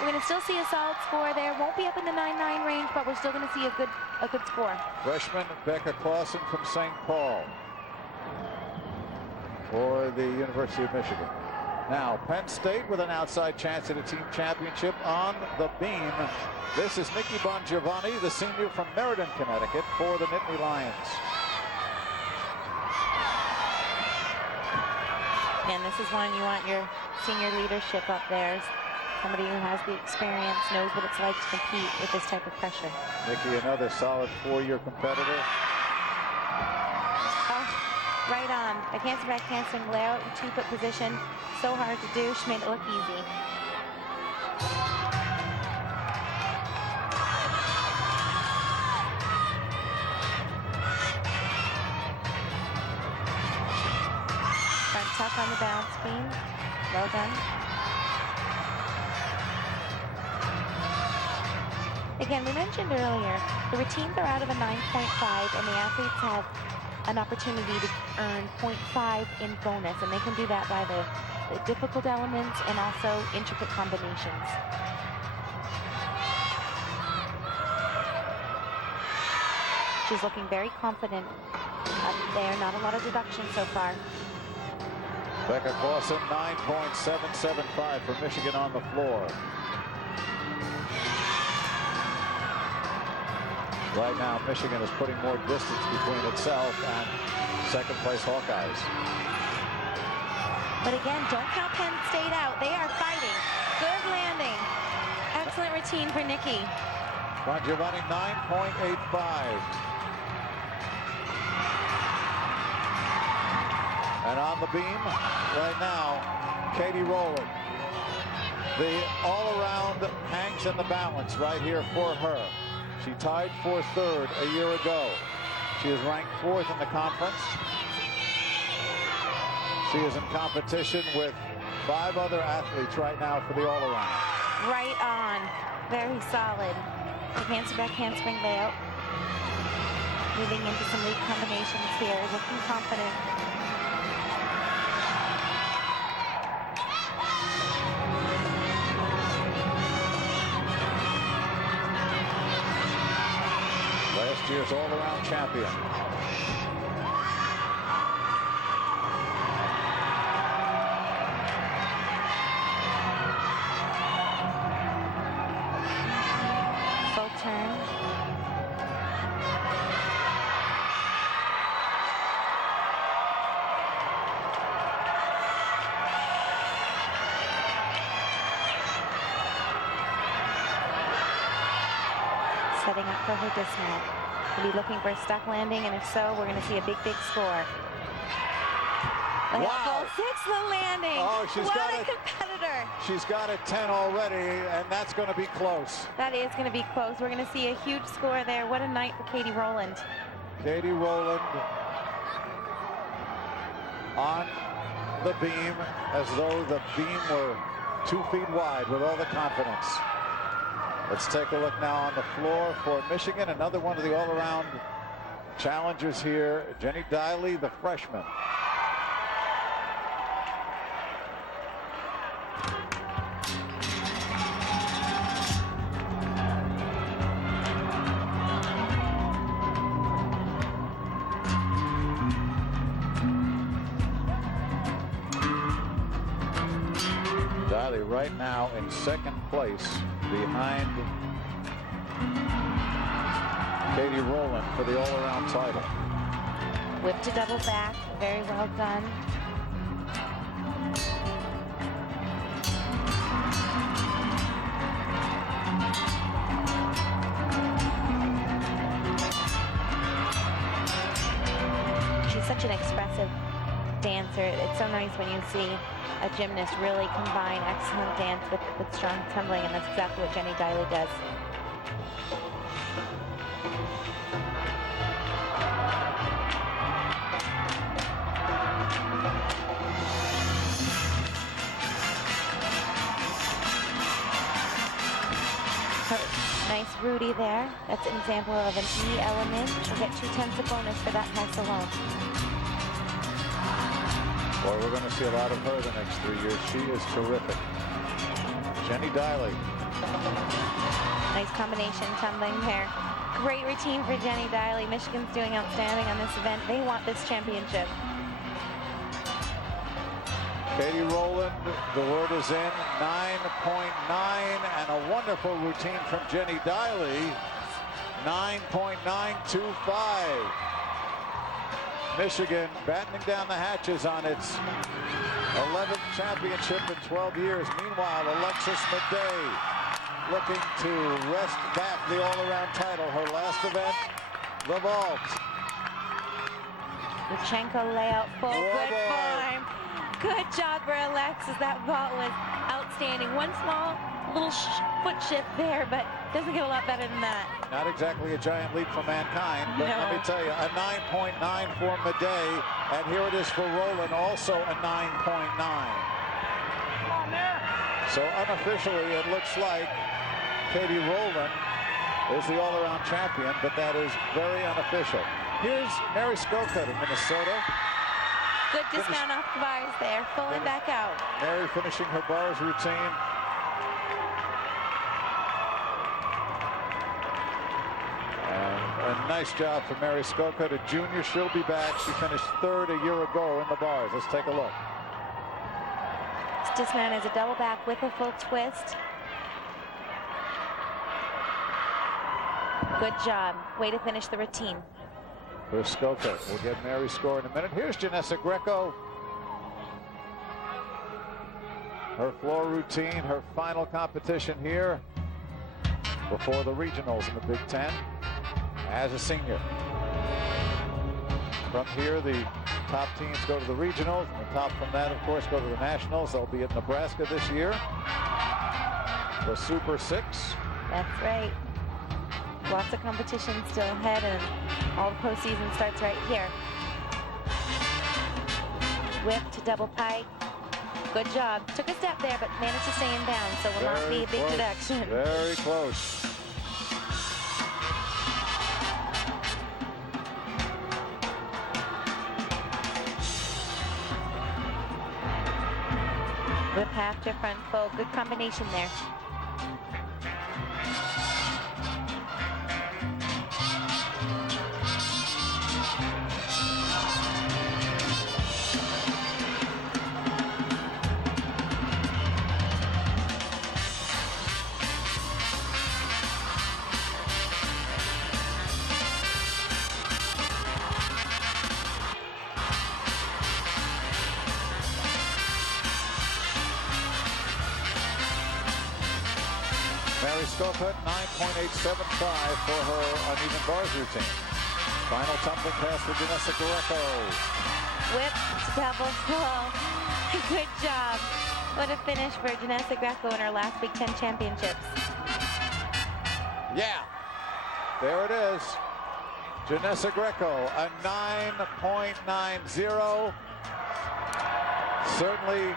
We're going to still see a solid score there. Won't be up in the 9.9 range, but we're still going to see a good score. Freshman Becca Clausen from St. Paul for the University of Michigan. Now Penn State with an outside chance at a team championship on the beam. This is Nikki Bongiovanni, the senior from Meriden, Connecticut, for the Nittany Lions. And this is one you want your senior leadership up there. Somebody who has the experience, knows what it's like to compete with this type of pressure. Nikki, another solid 4-year competitor. Oh, right on. Back handspring layout in 2-foot position. So hard to do. She made it look easy. Front tuck on the balance beam. Well done. Again, we mentioned earlier, the routines are out of a 9.5, and the athletes have an opportunity to earn 0.5 in bonus, and they can do that by the difficult elements and also intricate combinations. She's looking very confident up there. Not a lot of deduction so far. Becca Clausen, 9.775 for Michigan on the floor. Right now, Michigan is putting more distance between itself and second place Hawkeyes. But again, don't count Penn State out. They are fighting. Good landing. Excellent routine for Nikki. Giovanni, 9.85. And on the beam right now, Katie Rowland. The all-around hangs in the balance right here for her. She tied for third a year ago. She is ranked fourth in the conference. She is in competition with 5 other athletes right now for the all-around. Right on. Very solid. The handspring back handspring layout. Moving into some lead combinations here. Looking confident. Last year's all-around champion. Full turn. Setting up for her dismount. We'll be looking for a stuck landing, and if so, we're going to see a big, big score. Wow. 6, the landing. Oh, she's what got a it. competitor. She's got a 10 already, and that's going to be close. That is going to be close. We're going to see a huge score there. What a night for Katie Rowland. Katie Rowland on the beam as though the beam were 2 feet wide with all the confidence. Let's take a look now on the floor for Michigan. Another one of the all-around challengers here, Jenny Diley, the freshman. Diley right now in second place behind Katie Rowland for the all-around title. Whip to double back. Very well done. She's such an expressive dancer. It's so nice when you see a gymnast really combine excellent dance with strong tumbling, and that's exactly what Jenny Diley does. Nice Rudy there. That's an example of an E element. She'll get 2 tenths of bonus for that pass alone. Well, we're going to see a lot of her the next 3 years. She is terrific. Jenny Diley. Nice combination tumbling there. Great routine for Jenny Diley. Michigan's doing outstanding on this event. They want this championship. Katie Rowland, the word is in, 9.9, and a wonderful routine from Jenny Diley, 9.925. Michigan battening down the hatches on its 11th championship in 12 years. Meanwhile, Alexis Madej looking to wrest back the all-around title. Her last event, the vault. Luchenko layout full. Good Whoa. form. Good job for Alexis. That vault was outstanding. One small little foot shift there, but doesn't get a lot better than that. Not exactly a giant leap for mankind, but No. let me tell you, a 9.9 for Madej, and here it is for Rowland, also a 9.9. So unofficially, it looks like Katie Rowland is the all-around champion, but that is very unofficial. Here's Mary Skokut of Minnesota. Good dismount off the bars there, pulling back out. Mary finishing her bars routine. And a nice job for Mary Skokut, a junior. She'll be back. She finished third a year ago in the bars. Let's take a look. This dismount is a double back with a full twist. Good job. Way to finish the routine. For Skokut. We'll get Mary's score in a minute. Here's Janessa Greco. Her floor routine, her final competition here before the regionals in the Big Ten as a senior. From here, the top teams go to the regionals, and the top from that, of course, go to the nationals. They'll be at Nebraska this year. The Super Six. That's right. Lots of competition still ahead, and all the postseason starts right here. Whip to double pike. Good job. Took a step there, but managed to stay in bounds, so will not be a big deduction. Very close. Whip half to front full. Good combination there. Mary Skokut, 9.875 for her uneven bars routine. Final tumbling pass for Janessa Greco. Whip to double full. Good job. What a finish for Janessa Greco in her last Big Ten championships. Yeah, there it is. Janessa Greco, a 9.90. Certainly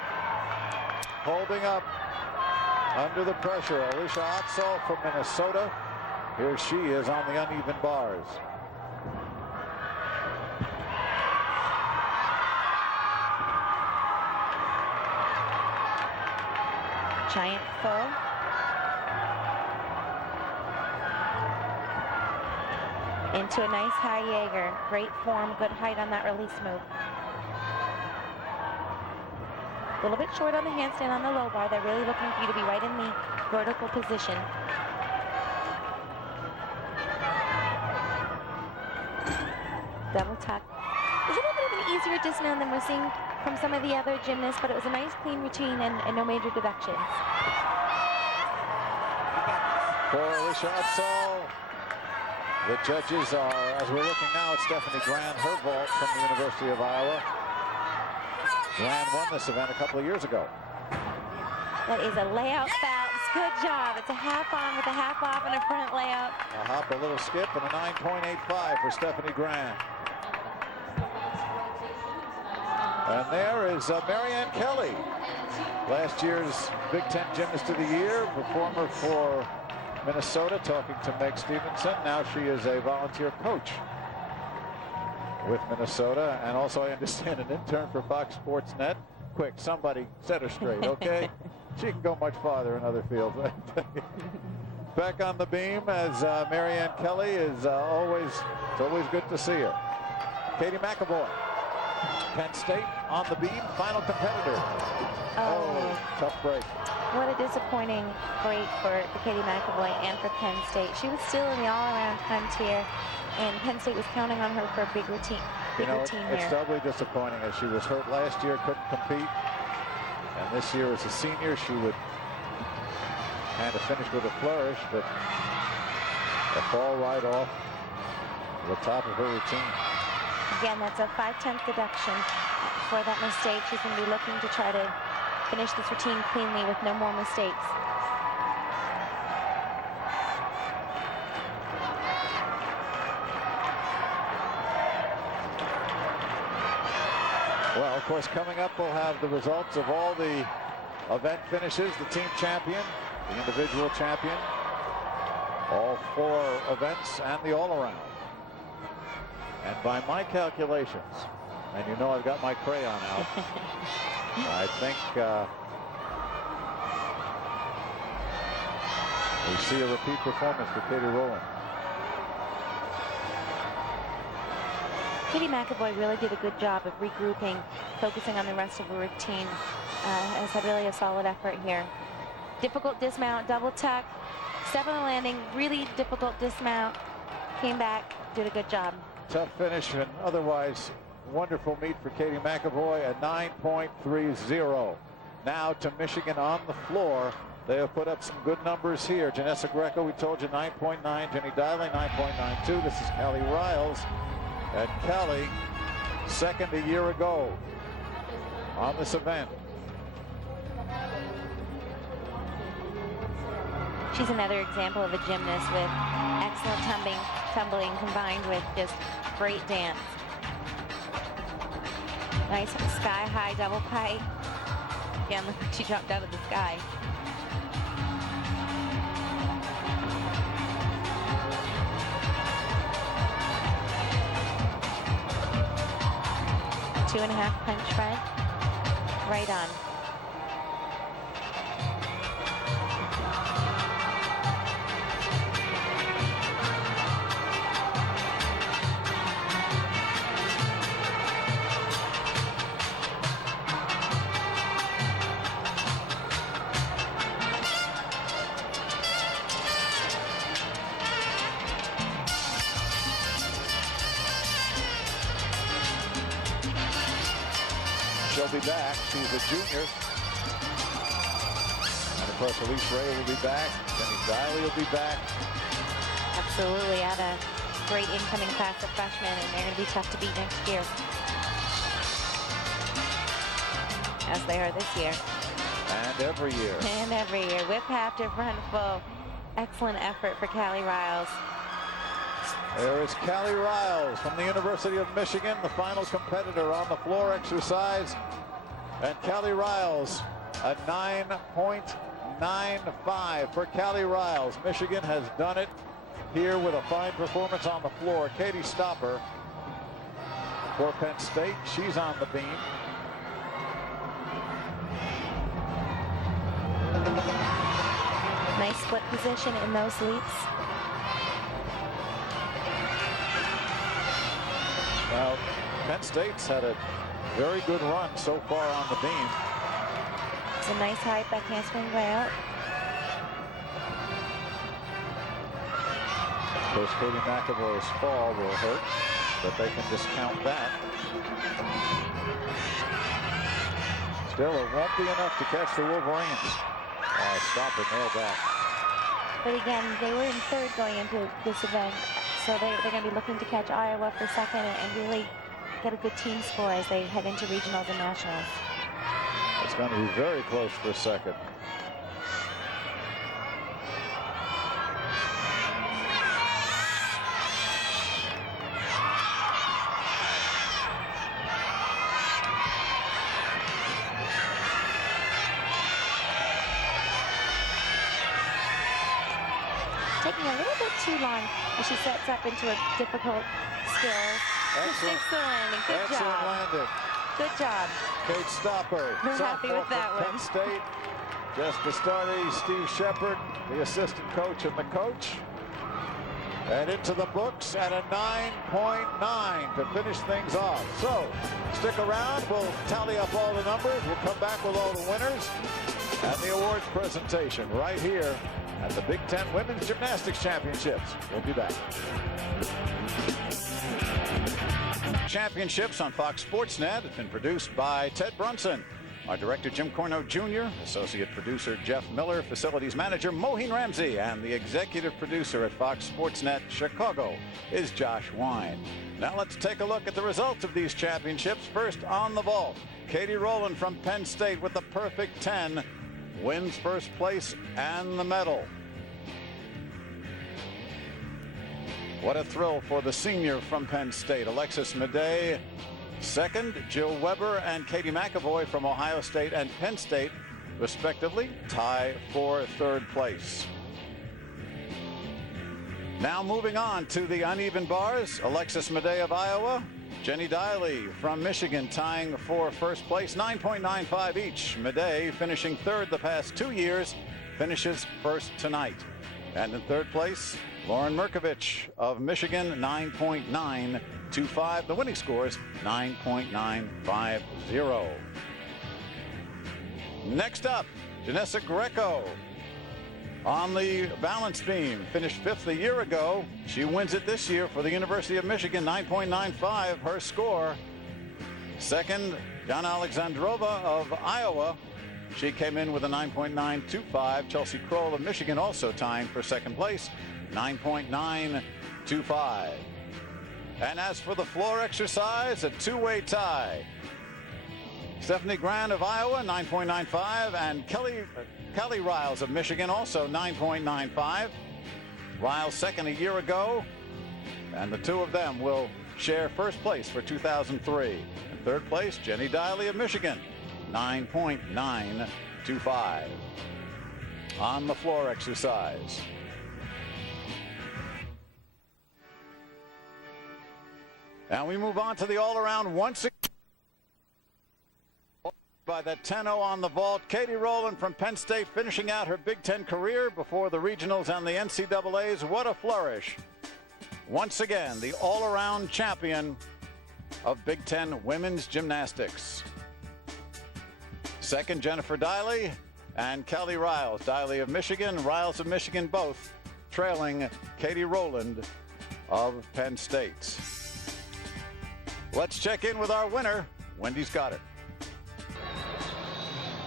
holding up under the pressure. Alicia Otso from Minnesota. Here she is on the uneven bars. Giant full. Into a nice high Jaeger. Great form, good height on that release move. A little bit short on the handstand on the low bar. They're really looking for you to be right in the vertical position. Double tuck. A little bit of an easier dismount than we're seeing from some of the other gymnasts, but it was a nice clean routine and no major deductions. For Alicia Otso, the judges are, as we're looking now, it's Stephanie Grand, her vault from the University of Iowa. Grand won this event a couple of years ago. That is a layout bounce. Good job. It's a half on with a half off and a front layout. A hop, a little skip, and a 9.85 for Stephanie Grand. And there is Marianne Kelly, last year's Big Ten Gymnast of the Year, performer for Minnesota, talking to Meg Stevenson. Now she is a volunteer coach with Minnesota, and also I understand an intern for Fox Sports Net. Quick, somebody set her straight, okay? She can go much farther in other fields. Back on the beam as Marianne Kelly is it's always good to see her. Katie McAvoy, Penn State on the beam, final competitor. Oh, tough break. What a disappointing break for Katie McAvoy and for Penn State. She was still in the all-around hunt here, and Penn State was counting on her for a big routine. It's doubly disappointing as she was hurt last year, couldn't compete. And this year as a senior, she would kind of finish with a flourish, but a fall right off the top of her routine. Again, that's a 5/10 deduction for that mistake. She's going to be looking to try to finish this routine cleanly with no more mistakes. Well, of course, coming up, we'll have the results of all the event finishes, the team champion, the individual champion, all 4 events and the all-around. And by my calculations, and you know I've got my crayon out, I think we see a repeat performance for Katie Rowland. Katie McAvoy really did a good job of regrouping, focusing on the rest of her routine. Has had really a solid effort here. Difficult dismount, double tuck, step on the landing, really difficult dismount. Came back, did a good job. Tough finish and otherwise wonderful meet for Katie McAvoy at 9.30. Now to Michigan on the floor. They have put up some good numbers here. Janessa Greco, we told you 9.9. Jenny Diley 9.92. This is Callie Riles. And Callie, second a year ago on this event. She's another example of a gymnast with excellent tumbling combined with just great dance. Nice sky-high double pike. Again, look like she dropped out of the sky. Two and a half punch front, right on. She'll be back. She's a junior. And of course, Elise Ray will be back. Jenny Diley will be back. Absolutely, at a great incoming class of freshmen, and they're going to be tough to beat next year, as they are this year. And every year. And every year. Whip after front full. Excellent effort for Callie Riles. There is Callie Riles from the University of Michigan, the final competitor on the floor exercise. And Callie Riles, a 9.95 for Callie Riles. Michigan has done it here with a fine performance on the floor. Katie Stopper for Penn State. She's on the beam. Nice split position in those leaps. Well, Penn State's had a very good run so far on the beam. It's a nice high back handspring way out. Of course, Katie McAvoy's fall will hurt, but they can discount that. Still, it won't be enough to catch the Wolverines. Stopper nailed that. But again, they were in third going into this event, so they're going to be looking to catch Iowa for second and really get a good team score as they head into regionals and nationals. It's going to be very close for second. Taking a little bit too long as she sets up into a difficult skill. Excellent. The landing. Good Excellent job. landing. Good job. Kate Stopper. We're happy with that from Penn one. State. Jessica Stardy, Steve Shepard, the assistant coach and the coach. And into the books at a 9.9 to finish things off. So stick around. We'll tally up all the numbers. We'll come back with all the winners and the awards presentation right here at the Big Ten Women's Gymnastics Championships. We'll be back. Championships on Fox Sports Net has been produced by Ted Brunson. Our director, Jim Corno Jr., associate producer, Jeff Miller, facilities manager, Moheen Ramsey, and the executive producer at Fox Sports Net Chicago is Josh Wine. Now let's take a look at the results of these championships. First on the vault, Katie Rowland from Penn State with the perfect 10 wins first place and the medal. What a thrill for the senior from Penn State, Alexis Madej. Second, Jill Weber and Katie McAvoy from Ohio State and Penn State, respectively, tie for third place. Now moving on to the uneven bars, Alexis Madej of Iowa, Jenny Diley from Michigan tying for first place, 9.95 each. Madej finishing third the past 2 years, finishes first tonight. And in third place, Lauren Merkovich of Michigan, 9.925. The winning scores, 9.950. Next up, Janessa Greco on the balance beam, finished fifth a year ago. She wins it this year for the University of Michigan, 9.95 her score. Second, Jana Alexandrova of Iowa. She came in with a 9.925. Chelsea Kroll of Michigan also tying for second place, 9.925. And as for the floor exercise, a two-way tie. Stephanie Gran of Iowa, 9.95, and Kelly Riles of Michigan, also 9.95. Riles second a year ago, and the two of them will share first place for 2003. And third place, Jenny Diley of Michigan, 9.925. On the floor exercise. And we move on to the all-around once again. By that 10-0 on the vault, Katie Rowland from Penn State finishing out her Big Ten career before the regionals and the NCAAs. What a flourish. Once again, the all-around champion of Big Ten women's gymnastics. Second, Jennifer Diley and Kelly Riles. Diley of Michigan, Riles of Michigan, both trailing Katie Rowland of Penn State. Let's check in with our winner. Wendy's got it.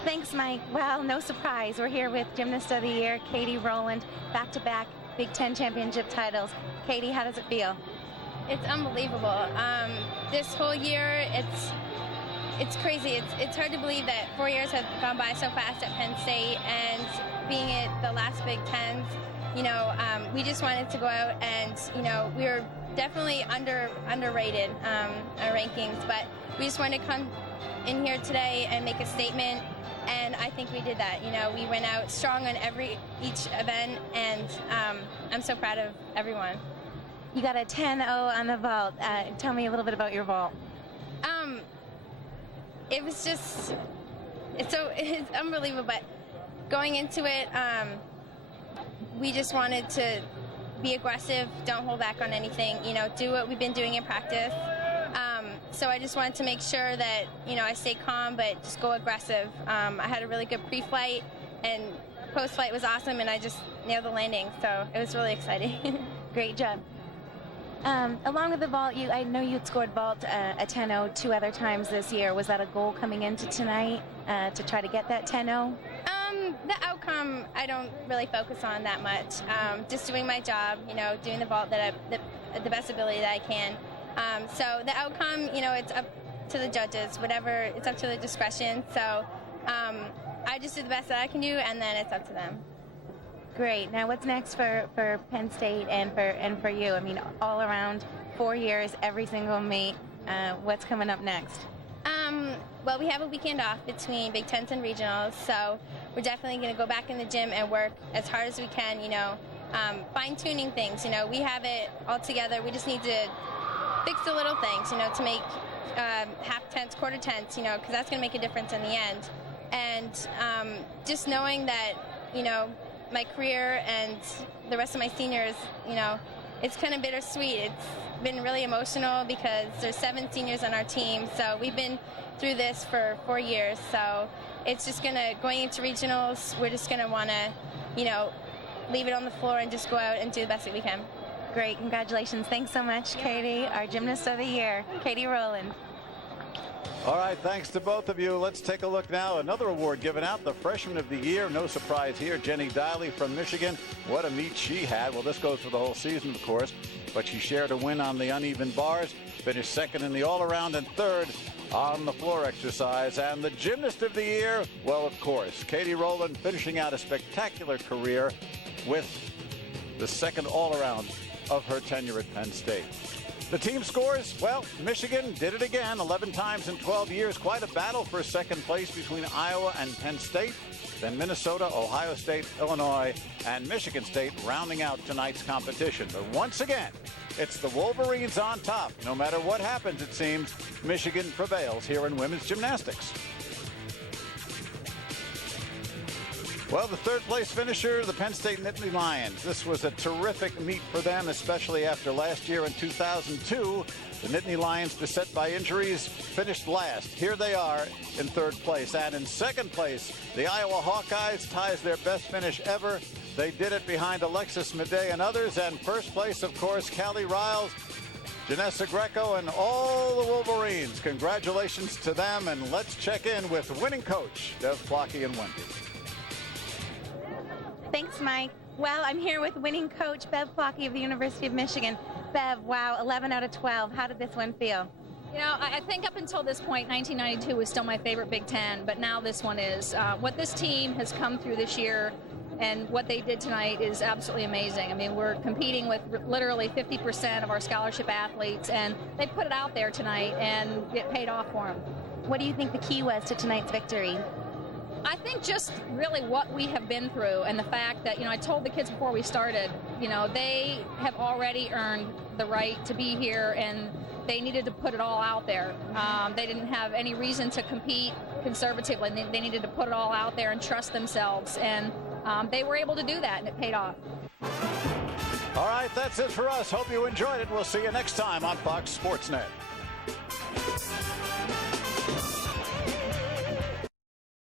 Thanks, Mike. Well, no surprise. We're here with Gymnast of the Year, Katie Rowland, back-to-back Big Ten championship titles. Katie, how does it feel? It's unbelievable. This whole year, it's crazy. It's hard to believe that 4 years have gone by so fast at Penn State, and being at the last Big Tens, we just wanted to go out and, we were definitely underrated our rankings, but we just wanted to come in here today and make a statement. And I think we did that. We went out strong on each event, and I'm so proud of everyone. You got a 10-0 on the vault. Tell me a little bit about your vault. It was just, it's unbelievable. But going into it, we just wanted to be aggressive, don't hold back on anything. Do what we've been doing in practice. So I just wanted to make sure that, I stay calm, but just go aggressive. I had a really good pre-flight, and post-flight was awesome, and I just nailed the landing. So it was really exciting. Great job. Along with the vault, I know you'd scored vault a 10-0 two other times this year. Was that a goal coming into tonight to try to get that 10-0? The outcome, I don't really focus on that much. Just doing my job, doing the vault the best ability that I can. So the outcome, it's up to the judges, whatever, it's up to their discretion. So I just do the best that I can do, and then it's up to them. Great. Now what's next for Penn State and for you? I mean, all around 4 years, every single meet. What's coming up next? Well, we have a weekend off between Big Tens and regionals, so we're definitely going to go back in the gym and work as hard as we can, fine-tuning things. We have it all together. We just need to fix the little things, to make half tenths, quarter tenths, because that's going to make a difference in the end. And just knowing that, my career and the rest of my seniors, it's kind of bittersweet. It's been really emotional because there's 7 seniors on our team, so we've been through this for 4 years. So it's just going into regionals, we're just going to want to, leave it on the floor and just go out and do the best that we can. Great. Congratulations. Thanks so much, Katie. Our Gymnast of the Year, Katie Rowland. All right, thanks to both of you. Let's take a look now. Another award given out, the Freshman of the Year. No surprise here, Jenny Diley from Michigan. What a meet she had. Well, this goes for the whole season, of course, but she shared a win on the uneven bars, finished second in the all-around and third on the floor exercise. And the Gymnast of the Year, well, of course, Katie Rowland finishing out a spectacular career with the second all-around of her tenure at Penn State. The team scores, well, Michigan did it again, 11 times in 12 years. Quite a battle for second place between Iowa and Penn State. Then Minnesota, Ohio State, Illinois, and Michigan State rounding out tonight's competition. But once again, it's the Wolverines on top. No matter what happens, it seems, Michigan prevails here in women's gymnastics. Well, the third place finisher, the Penn State Nittany Lions. This was a terrific meet for them, especially after last year in 2002. The Nittany Lions, beset by injuries, finished last. Here they are in third place. And in second place, the Iowa Hawkeyes ties their best finish ever. They did it behind Alexis Madej and others. And first place, of course, Callie Riles, Janessa Greco, and all the Wolverines. Congratulations to them. And let's check in with winning coach, Bev Plotke and Wendy. Thanks, Mike. Well, I'm here with winning coach Bev Plotke of the University of Michigan. Bev, wow, 11 out of 12. How did this one feel? You know, I think up until this point, 1992 was still my favorite Big Ten, but now this one is. What this team has come through this year and what they did tonight is absolutely amazing. I mean, we're competing with literally 50% of our scholarship athletes, and they put it out there tonight, and it paid off for them. What do you think the key was to tonight's victory? I think just really what we have been through and the fact that, you know, I told the kids before we started, you know, they have already earned the right to be here and they needed to put it all out there. They didn't have any reason to compete conservatively. They needed to put it all out there and trust themselves. And they were able to do that, and it paid off. All right, that's it for us. Hope you enjoyed it. We'll see you next time on Fox Sports Net.